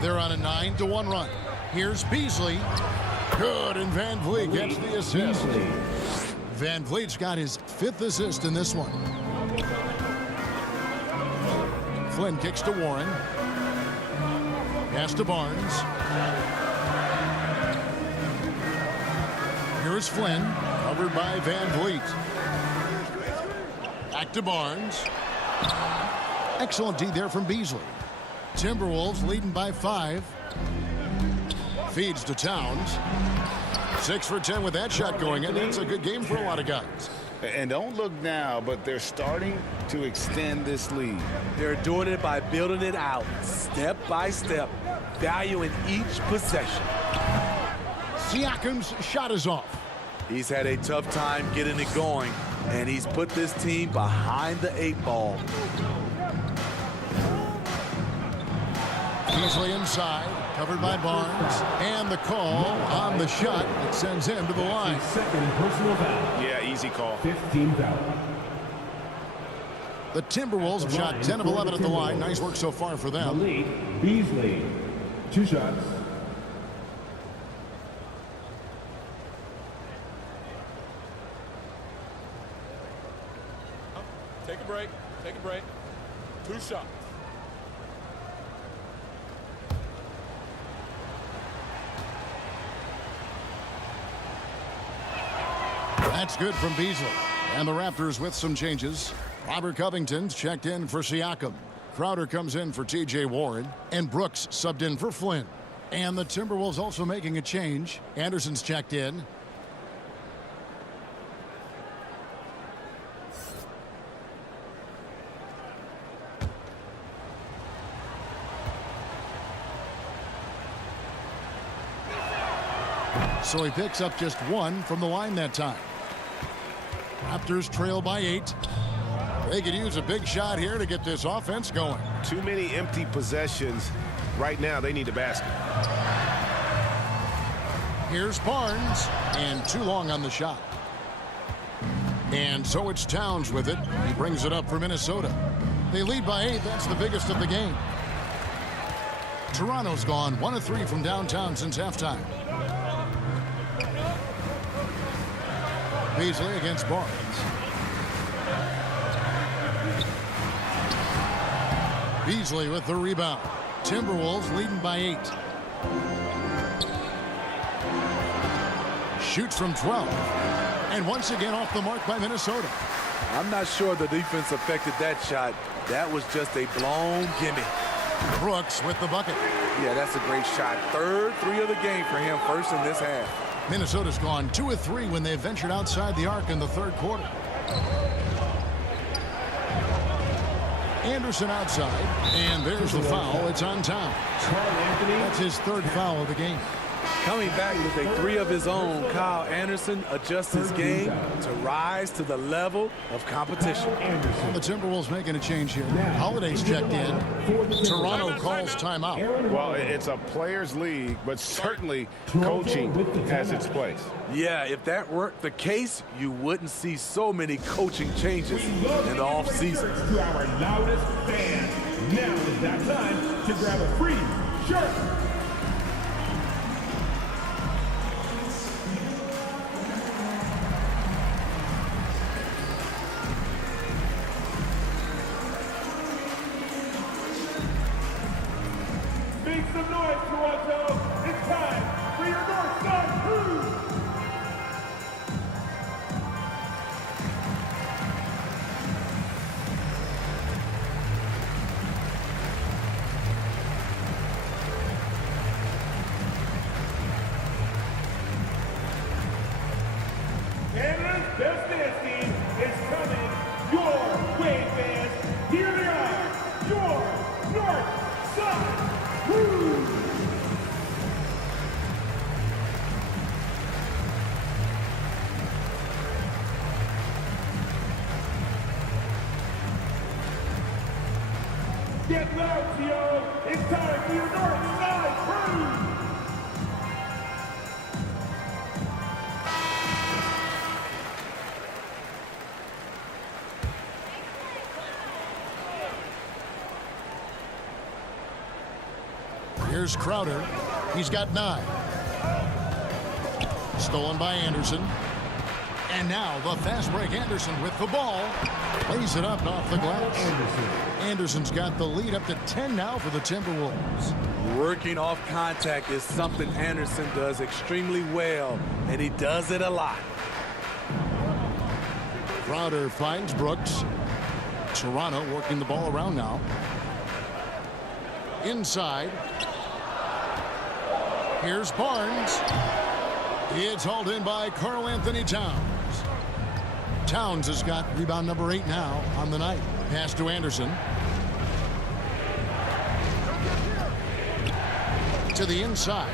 They're on a 9-1 run. Here's Beasley. Good, and Van Vliet gets the assist. Van Vliet's got his 5th assist in this one. Flynn kicks to Warren. Pass to Barnes. Here's Flynn, covered by Van Vliet. Back to Barnes. Excellent D there from Beasley. Timberwolves leading by 5. Feeds to Towns. 6 for 10 with that shot going in. That's a good game for a lot of guys. And don't look now, but they're starting to extend this lead. They're doing it by building it out, step by step, valuing each possession. Siakam's shot is off. He's had a tough time getting it going, and he's put this team behind the 8 ball. Beasley inside, covered by Barnes, and the call on the shot. It sends him to the line. Second personal foul. Yeah, easy call. 15 foul. The Timberwolves have shot 10 of 11 at the line. Nice work so far for them. Malik Beasley, 2 shots. Take a break. Take a break. 2 shots. That's good from Beasley. And the Raptors with some changes. Robert Covington's checked in for Siakam. Crowder comes in for T.J. Warren. And Brooks subbed in for Flynn. And the Timberwolves also making a change. Anderson's checked in. So he picks up just 1 from the line that time. Raptors trail by 8. They could use a big shot here to get this offense going. Too many empty possessions. Right now, they need a basket. Here's Barnes, and too long on the shot. And so it's Towns with it. He brings it up for Minnesota. They lead by 8. That's the biggest of the game. Toronto's gone 1 of 3 from downtown since halftime. Beasley against Barnes. Beasley with the rebound. Timberwolves leading by 8. Shoots from 12. And once again off the mark by Minnesota. I'm not sure the defense affected that shot. That was just a blown gimme. Brooks with the bucket. Yeah, that's a great shot. Third 3 of the game for him, first in this half. Minnesota's gone 2 of 3 when they ventured outside the arc in the third quarter. Anderson outside, and there's the foul. It's on Towns. That's his 3rd foul of the game. Coming back with a 3 of his own, Kyle Anderson adjusts his game to rise to the level of competition. The Timberwolves making a change here. Holiday's checked in. Toronto calls timeout. Well, it's a players' league, but certainly coaching has its place. Yeah, if that weren't the case, you wouldn't see so many coaching changes in the offseason. To our loudest fans, now is that time to grab a free shirt. Make some noise, Toronto. It's time for your North Side Crew. Canada's best dance team is coming your way, fans. Here they are, your North Side Crew. Get loud, T.O. It's time for your North Side Crew. Here's Crowder. He's got 9. Stolen by Anderson. And now the fast break. Anderson with the ball. Lays it up off the glass. Anderson's got the lead up to 10 now for the Timberwolves. Working off contact is something Anderson does extremely well, and he does it a lot. Crowder finds Brooks. Toronto working the ball around now. Inside. Here's Barnes. It's hauled in by Karl-Anthony Towns. Towns has got rebound number 8 now on the night. Pass to Anderson. To the inside.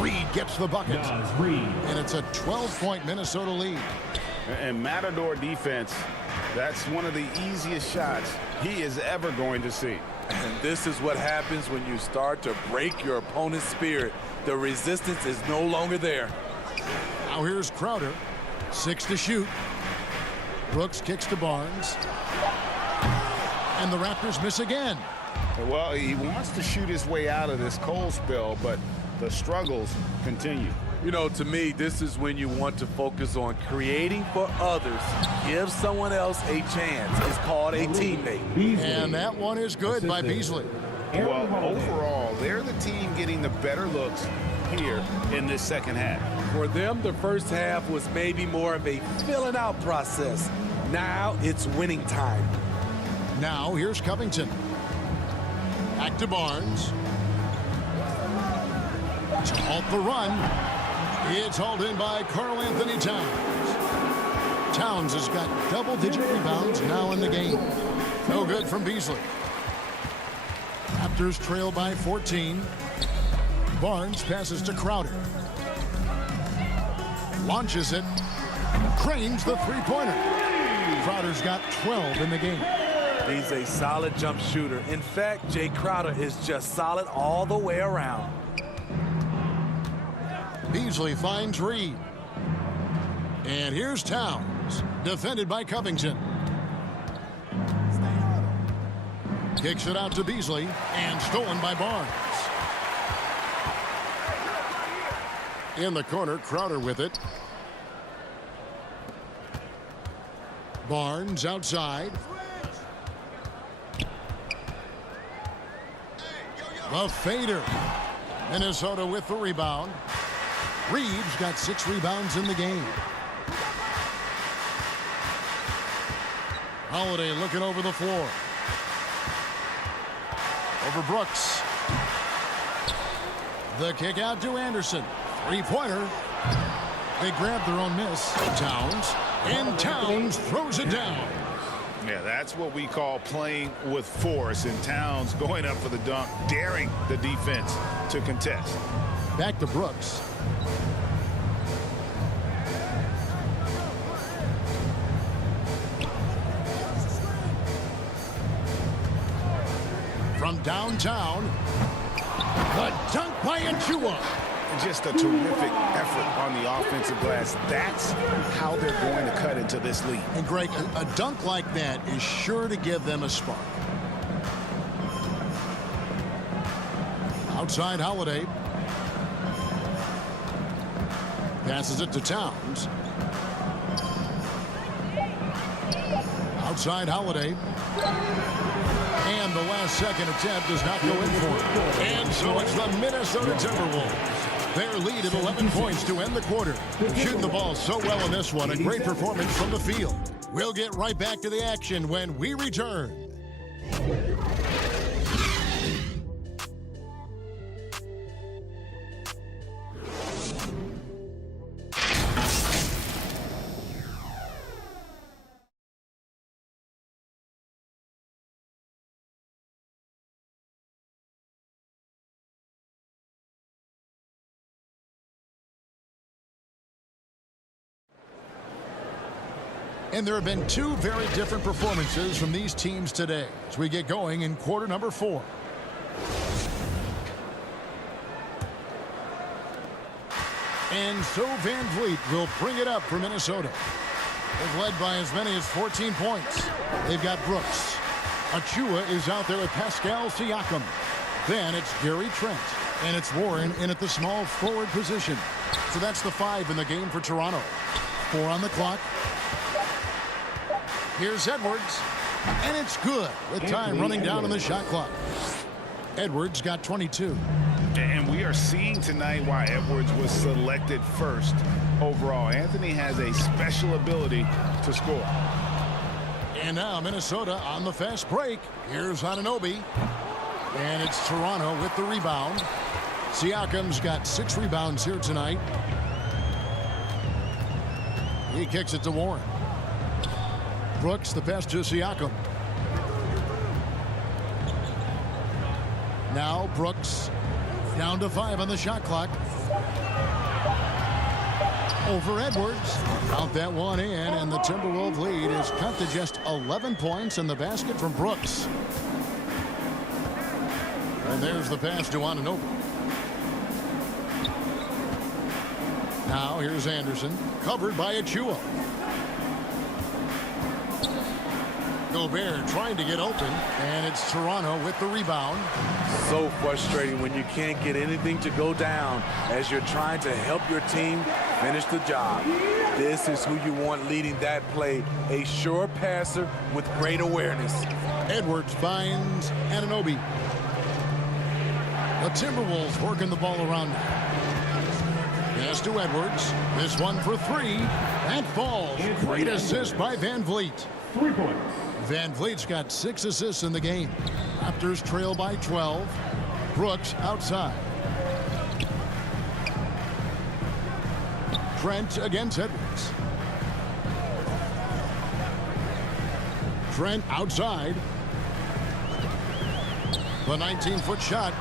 Reed gets the bucket. And it's a 12-point Minnesota lead. And Matador defense, that's one of the easiest shots he is ever going to see. And this is what happens when you start to break your opponent's spirit. The resistance is no longer there. Now here's Crowder. 6 to shoot. Brooks kicks to Barnes. And the Raptors miss again. Well, he wants to shoot his way out of this cold spell, but the struggles continue. You know, to me, this is when you want to focus on creating for others. Give someone else a chance. It's called a teammate. And that one is good by Beasley. Well, overall, they're the team getting the better looks here in this second half. For them, the first half was maybe more of a filling out process. Now it's winning time. Now here's Covington. Back to Barnes. To halt the run. It's hauled in by Karl-Anthony Towns. Towns has got double-digit rebounds now in the game. No good from Beasley. Raptors trail by 14. Barnes passes to Crowder. Launches it. Cranes the three-pointer. Crowder's got 12 in the game. He's a solid jump shooter. In fact, Jay Crowder is just solid all the way around. Beasley finds Reed. And here's Towns, defended by Covington. Kicks it out to Beasley, and stolen by Barnes. In the corner, Crowder with it. Barnes outside. The fader. Minnesota with the rebound. Reeves got 6 rebounds in the game. Holiday looking over the floor. Over Brooks. The kick out to Anderson. Three-pointer. They grab their own miss. Towns. And Towns throws it down. Yeah, that's what we call playing with force. And Towns going up for the dunk, daring the defense to contest. Back to Brooks. From downtown, the dunk by Achua. Just a terrific effort on the offensive glass. That's how they're going to cut into this lead. And Greg, a dunk like that is sure to give them a spark. Outside Holiday. Passes it to Towns. Outside Holiday. And the last second attempt does not go in for it. And so it's the Minnesota Timberwolves. Their lead at 11 points to end the quarter. Shooting the ball so well in this one. A great performance from the field. We'll get right back to the action when we return. And there have been 2 very different performances from these teams today as we get going in quarter number 4. And so Van Vliet will bring it up for Minnesota. They've led by as many as 14 points. They've got Brooks. Achua is out there with Pascal Siakam. Then it's Gary Trent. And it's Warren in at the small forward position. So that's the 5 in the game for Toronto. 4 on the clock. Here's Edwards, and it's good with time running down on the shot clock. Edwards got 22. And we are seeing tonight why Edwards was selected first overall. Anthony has a special ability to score. And now Minnesota on the fast break. Here's Anunoby. And it's Toronto with the rebound. Siakam's got 6 rebounds here tonight. He kicks it to Warren. Brooks, the pass to Siakam. Now Brooks down to 5 on the shot clock. Over Edwards. Count that one in, and the Timberwolves lead is cut to just 11 points in the basket from Brooks. And there's the pass to Anunoby. Now here's Anderson, covered by Achua. Gobert trying to get open, and it's Toronto with the rebound. So frustrating when you can't get anything to go down as you're trying to help your team finish the job. This is who you want leading that play, a sure passer with great awareness. Edwards finds Anunoby. The Timberwolves working the ball around now. Pass to Edwards. This one for 3. That falls. Great assist by Van Vliet. 3 points. Van Vliet's got 6 assists in the game. Raptors trail by 12. Brooks outside. Trent against Edwards. Trent outside. The 19-foot shot.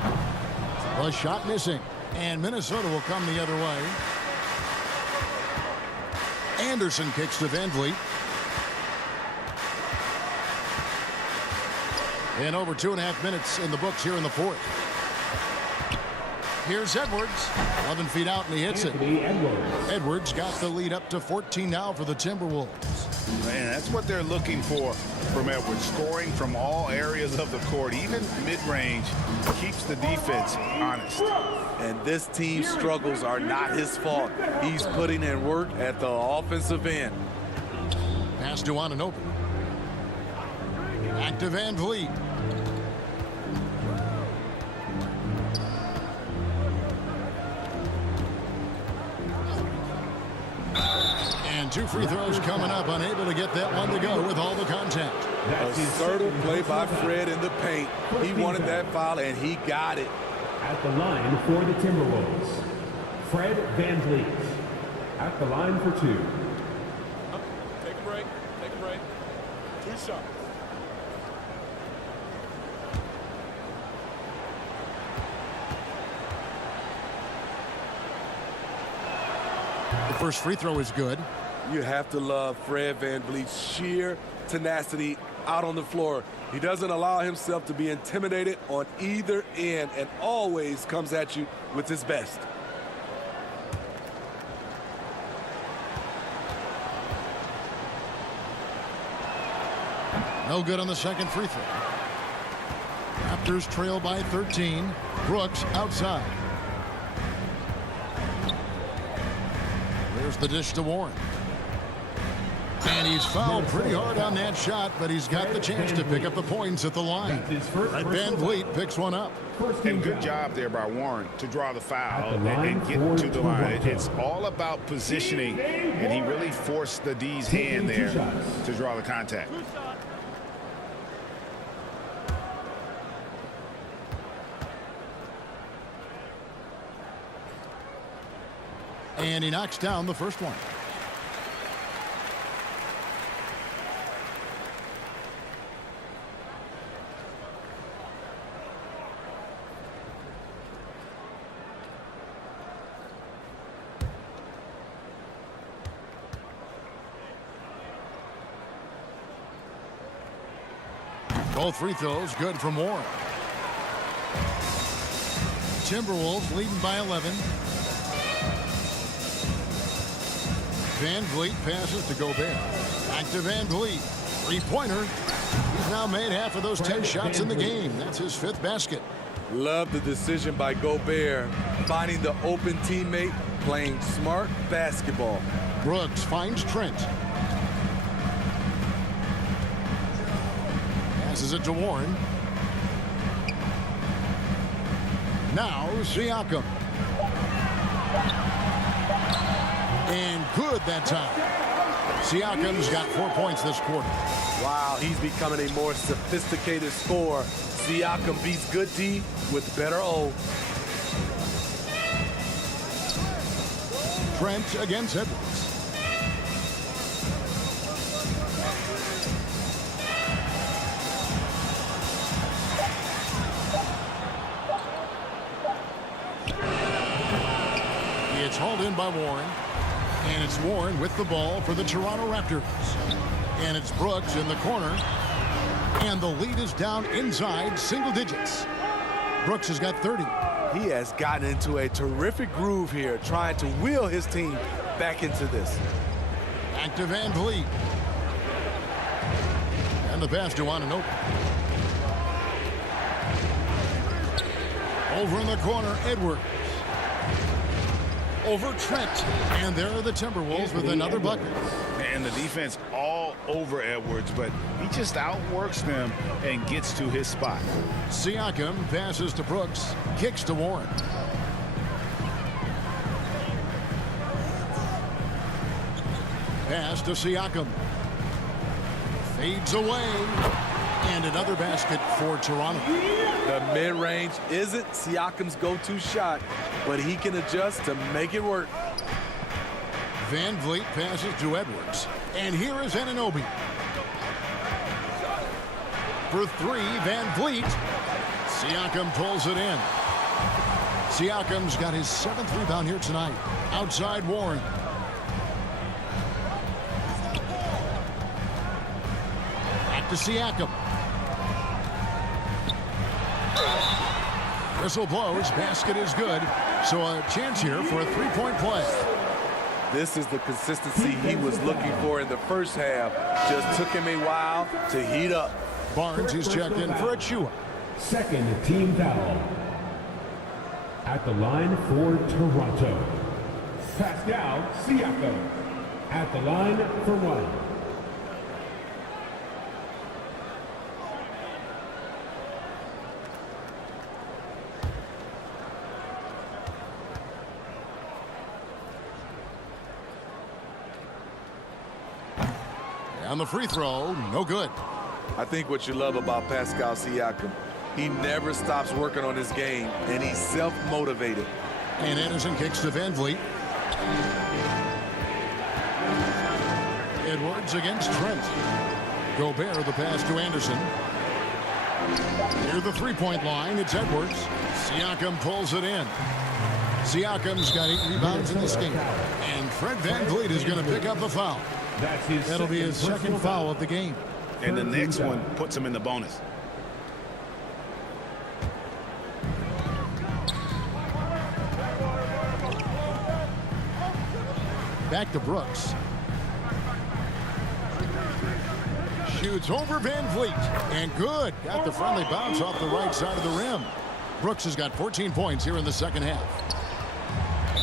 The shot missing. And Minnesota will come the other way. Anderson kicks to Van Vliet. And over 2.5 minutes in the books here in the fourth. Here's Edwards. 11 feet out, and he hits it. Edwards got the lead up to 14 now for the Timberwolves. Man, that's what they're looking for from Edwards. Scoring from all areas of the court, even mid-range, keeps the defense honest. And this team's struggles are not his fault. He's putting in work at the offensive end. Pass to Anunoby. Back to Van Vliet. And 2 free throws coming up. Unable to get that one to go with all the contact. Assertive play by Fred in the paint. He wanted that foul, and he got it. At the line for the Timberwolves, Fred Van Vliet. At the line for 2. Take a break. Take a break. 2 shots. The first free throw is good. You have to love Fred Van Vliet's sheer tenacity out on the floor. He doesn't allow himself to be intimidated on either end and always comes at you with his best. No good on the second free throw. Raptors trail by 13. Brooks outside. There's the dish to Warren. And he's fouled pretty hard on that shot, but he's got the chance to pick up the points at the line. Van Vliet picks one up. And good job there by Warren to draw the foul and get to the line. It's all about positioning, and he really forced the D's hand there to draw the contact. And he knocks down the first one. Both free throws good from Warren. Timberwolves leading by 11. Van Vliet passes to Gobert. Back to Van Vliet. Three-pointer. He's now made half of those 10 shots in the game. That's his 5th basket. Love the decision by Gobert, finding the open teammate, playing smart basketball. Brooks finds Trent. Passes it to Warren. Now Siakam. And good that time. Siakam's got 4 points this quarter. Wow, he's becoming a more sophisticated scorer. Siakam beats good D with better O. Trent against Edwards. It's hauled in by Warren. And it's Warren with the ball for the Toronto Raptors. And it's Brooks in the corner. And the lead is down inside single digits. Brooks has got 30. He has gotten into a terrific groove here, trying to wheel his team back into this. Back to Van Vliet. And the pass to Anunoby. Over in the corner, Edwards. Over Trent. And there are the Timberwolves with another bucket. And the defense all over Edwards, but he just outworks them and gets to his spot. Siakam passes to Brooks. Kicks to Warren. Pass to Siakam. Fades away. And another basket for Toronto. The mid-range isn't Siakam's go-to shot, but he can adjust to make it work. Van Vliet passes to Edwards. And here is Anunoby. For 3, Van Vliet. Siakam pulls it in. Siakam's got his 7th rebound here tonight. Outside Warren. to Siakam. Whistle blows. Basket is good. So a chance here for a three-point play. This is the consistency he was looking for in the first half. Just took him a while to heat up. Barnes is checked in for a Chua. Second team foul. At the line for Toronto, Pascal Siakam. At the line for one. On the free throw, no good. I think what you love about Pascal Siakam, he never stops working on his game, and he's self-motivated. And Anderson kicks to Van Vliet. Edwards against Trent. Gobert the pass to Anderson. Near the three-point line, it's Edwards. Siakam pulls it in. Siakam's got 8 rebounds in this game. And Fred Van Vliet is going to pick up the foul. That'll be his second foul of the game. And the next one puts him in the bonus. Back to Brooks. Shoots over Van Vliet. And good. Got the friendly bounce off the right side of the rim. Brooks has got 14 points here in the second half.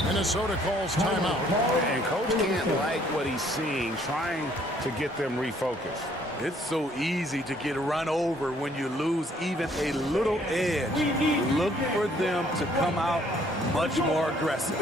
Minnesota calls timeout. And coach can't like what he's seeing, trying to get them refocused. It's so easy to get run over when you lose even a little edge. Look for them to come out much more aggressive.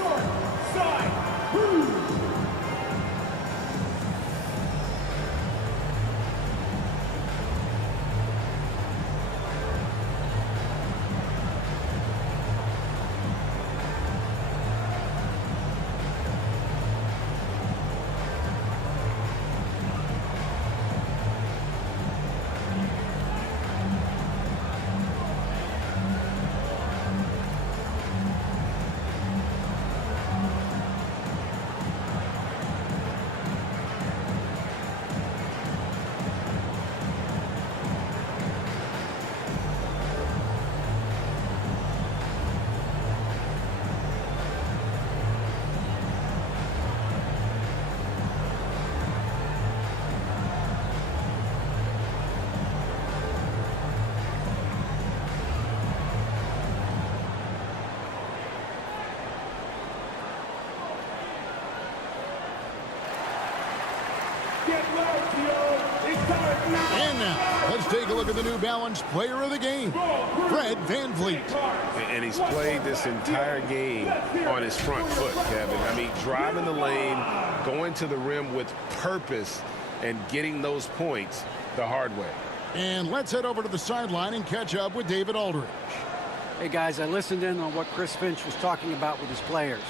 And now, let's take a look at the New Balance player of the game, Fred Van Vliet. And he's played this entire game on his front foot, Kevin. I mean, driving the lane, going to the rim with purpose, and getting those points the hard way. And let's head over to the sideline and catch up with David Aldridge. Hey, guys, I listened in on what Chris Finch was talking about with his players.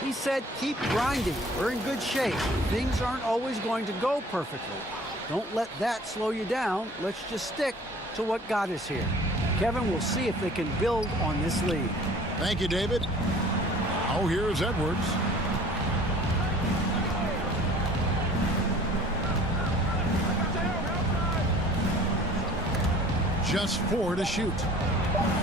He said, keep grinding. We're in good shape. Things aren't always going to go perfectly. Don't let that slow you down. Let's just stick to what got us here. Kevin, we'll see if they can build on this lead. Thank you, David. Oh, here's Edwards. Just 4 to shoot.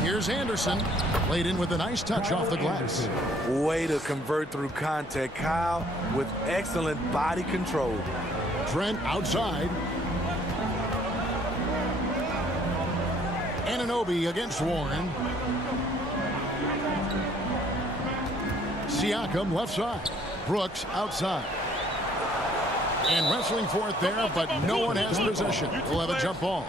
Here's Anderson. Laid in with a nice touch off the glass. Way to convert through contact, Kyle, with excellent body control. Trent outside. Anunoby against Warren. Siakam left side. Brooks outside. And wrestling for it there, but no one has possession. We'll have a jump ball.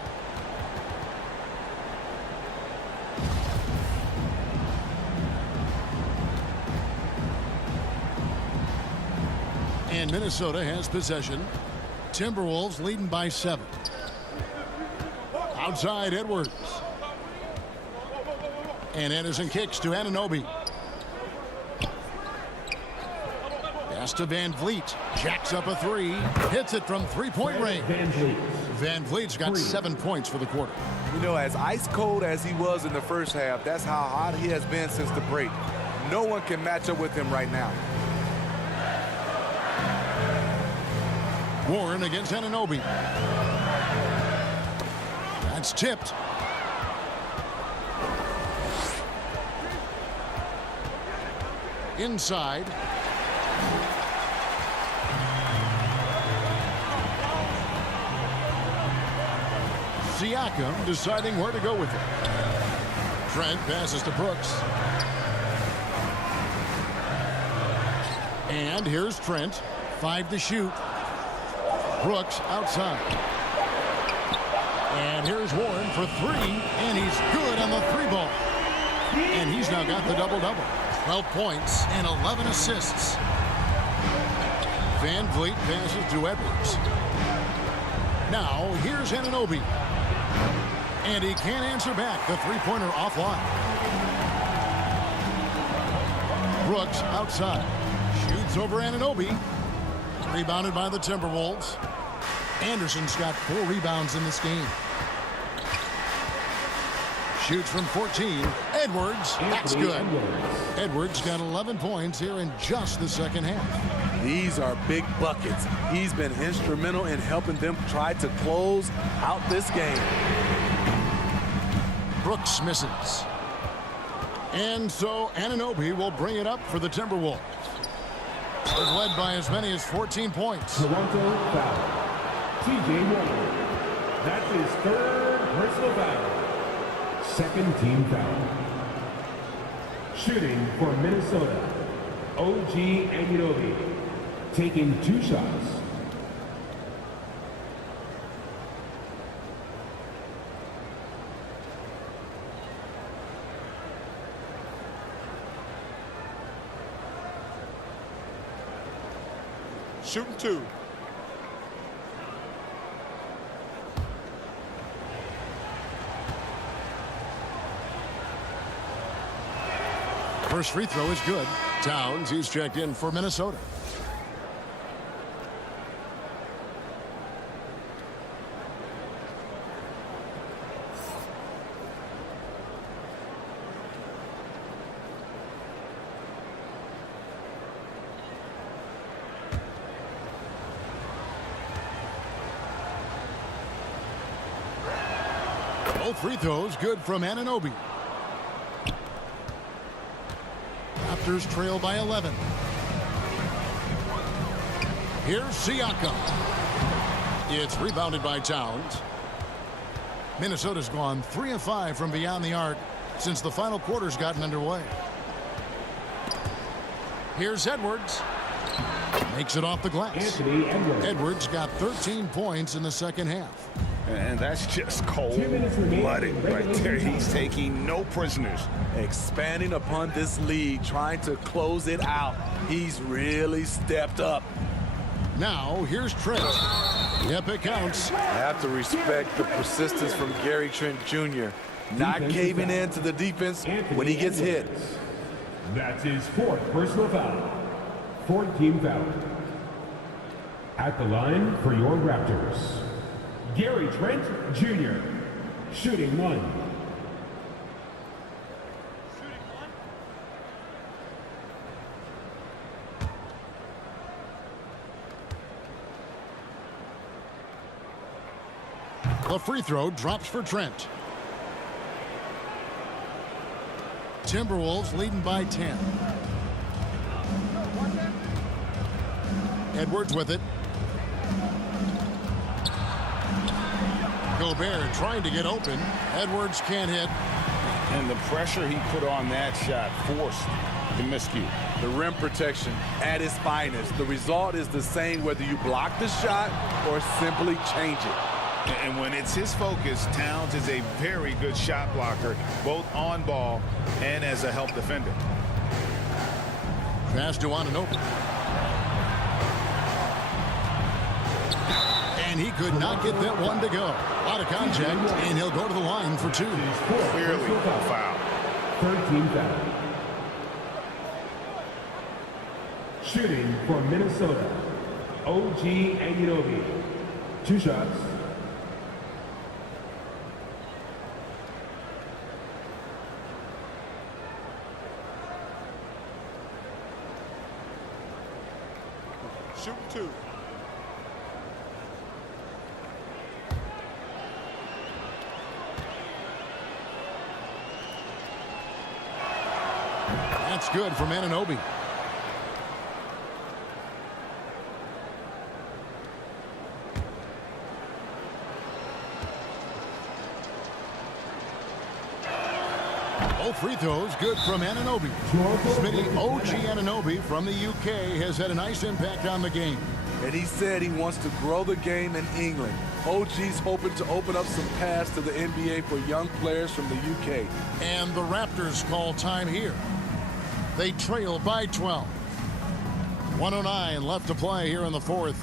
And Minnesota has possession. Timberwolves leading by 7. Outside Edwards. And Anderson kicks to Anunoby. Pass to Van Vliet. Jacks up a 3. Hits it from three-point range. Van Vliet's got 7 points for the quarter. You know, as ice cold as he was in the first half, that's how hot he has been since the break. No one can match up with him right now. Warren against Anunoby. It's tipped. Inside. Siakam deciding where to go with it. Trent passes to Brooks. And here's Trent. 5 to shoot. Brooks outside. And here's Warren for 3. And he's good on the 3-ball. And he's now got the double-double. 12 points and 11 assists. Van Vliet passes to Edwards. Now here's Anunoby. And he can't answer back. The three-pointer offline. Brooks outside. Shoots over Anunoby. Rebounded by the Timberwolves. Anderson's got 4 rebounds in this game. Shoots from 14. Edwards. That's good. Edwards got 11 points here in just the second half. These are big buckets. He's been instrumental in helping them try to close out this game. Brooks misses. And so Anunoby will bring it up for the Timberwolves. They've led by as many as 14 points. Toronto foul. T.J. Warren. That's his 3rd personal foul. 2nd team foul. Shooting for Minnesota, OG Anunoby. Taking 2 shots. Shooting 2. First free throw is good. Towns, he's checked in for Minnesota. Both free throws good from Anunoby. Raptors trail by 11. Here's Siakam. It's rebounded by Towns. Minnesota's gone 3 of 5 from beyond the arc since the final quarter's gotten underway. Here's Edwards. Makes it off the glass. Edwards got 13 points in the second half. And that's just cold-blooded right there. He's taking no prisoners. Expanding upon this lead, trying to close it out. He's really stepped up. Now, here's Trent. Yep, it counts. I have to respect the persistence from Gary Trent Jr. Not caving in to the defense when he gets hit. That's his 4th personal foul. 4th team foul. At the line for your Raptors, Gary Trent Jr. Shooting 1. The free throw drops for Trent. Timberwolves leading by 10. Edwards with it. Gobert trying to get open. Edwards can't hit. And the pressure he put on that shot forced the miscue. The rim protection at its finest. The result is the same whether you block the shot or simply change it. And when it's his focus, Towns is a very good shot blocker, both on ball and as a help defender. Pass to Anunoby. And he could not get that one to go. Out of contact, and he'll go to the line for 2. Clearly a foul. 3rd team foul. Shooting for Minnesota, OG Anunoby. 2 shots. Shooting 2. That's good from Anunoby. Both free throws good from Anunoby. Smitty, OG Anunoby from the UK has had a nice impact on the game. And he said he wants to grow the game in England. OG's hoping to open up some paths to the NBA for young players from the UK. And the Raptors call time here. They trail by 12. 1:09 left to play here in the fourth.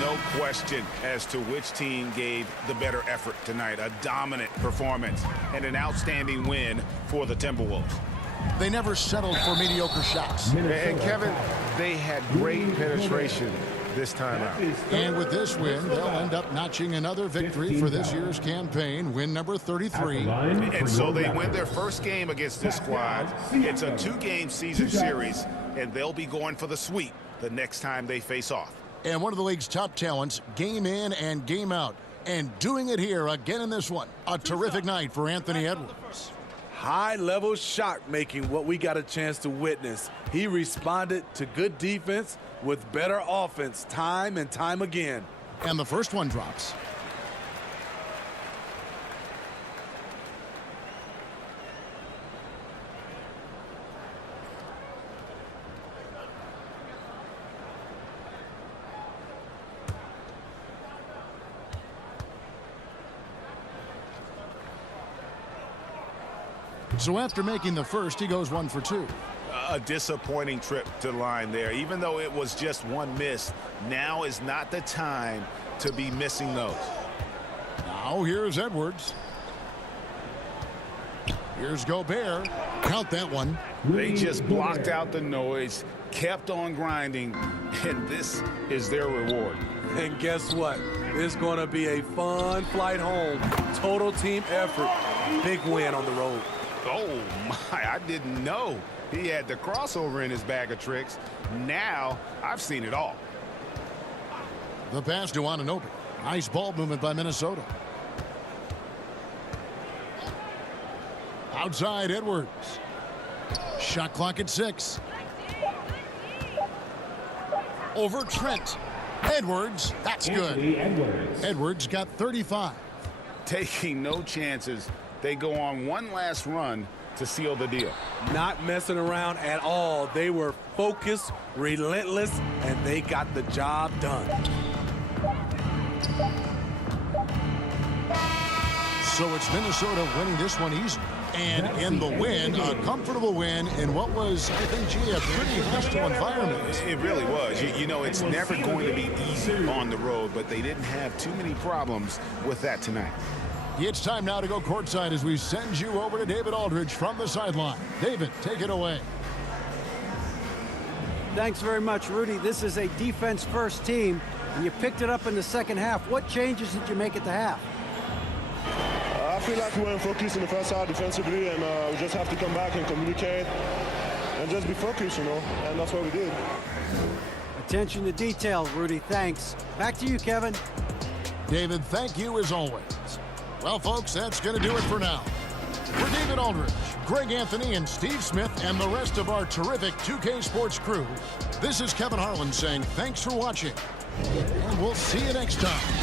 No question as to which team gave the better effort tonight. A dominant performance and an outstanding win for the Timberwolves. They never settled for mediocre shots. And Kevin, they had great penetration this time out. And with this win, they'll end up notching another victory for this year's campaign, win number 33. And so they win their first game against this squad. It's a two-game season series, and they'll be going for the sweep the next time they face off. And one of the league's top talents, game in and game out. And doing it here again in this one. A terrific night for Anthony Edwards. High-level shot making, what we got a chance to witness. He responded to good defense with better offense time and time again. And the first one drops. So after making the first, he goes 1 for 2. A disappointing trip to the line there. Even though it was just one miss, now is not the time to be missing those. Now here's Edwards. Here's Gobert. Count that one. They just blocked out the noise, kept on grinding, and this is their reward. And guess what? It's going to be a fun flight home. Total team effort. Big win on the road. Oh, my, I didn't know he had the crossover in his bag of tricks. Now I've seen it all. The pass to Anunoby. Nice ball movement by Minnesota. Outside Edwards. Shot clock at 6. Over Trent. Edwards. That's good. Edwards got 35. Taking no chances. They go on one last run to seal the deal. Not messing around at all. They were focused, relentless, and they got the job done. So it's Minnesota winning this one easy. And in the win, a comfortable win in what was, I think, gee, a pretty hostile environment. It really was. You know, it's never going to be easy on the road, but they didn't have too many problems with that tonight. It's time now to go courtside as we send you over to David Aldridge from the sideline. David, take it away. Thanks very much, Rudy. This is a defense-first team, and you picked it up in the second half. What changes did you make at the half? I feel like we weren't focused in the first half defensively, and we just have to come back and communicate and just be focused, you know, and that's what we did. Attention to detail, Rudy. Thanks. Back to you, Kevin. David, thank you as always. Well, folks, that's going to do it for now. For David Aldridge, Greg Anthony, and Steve Smith, and the rest of our terrific 2K Sports crew, this is Kevin Harlan saying thanks for watching, and we'll see you next time.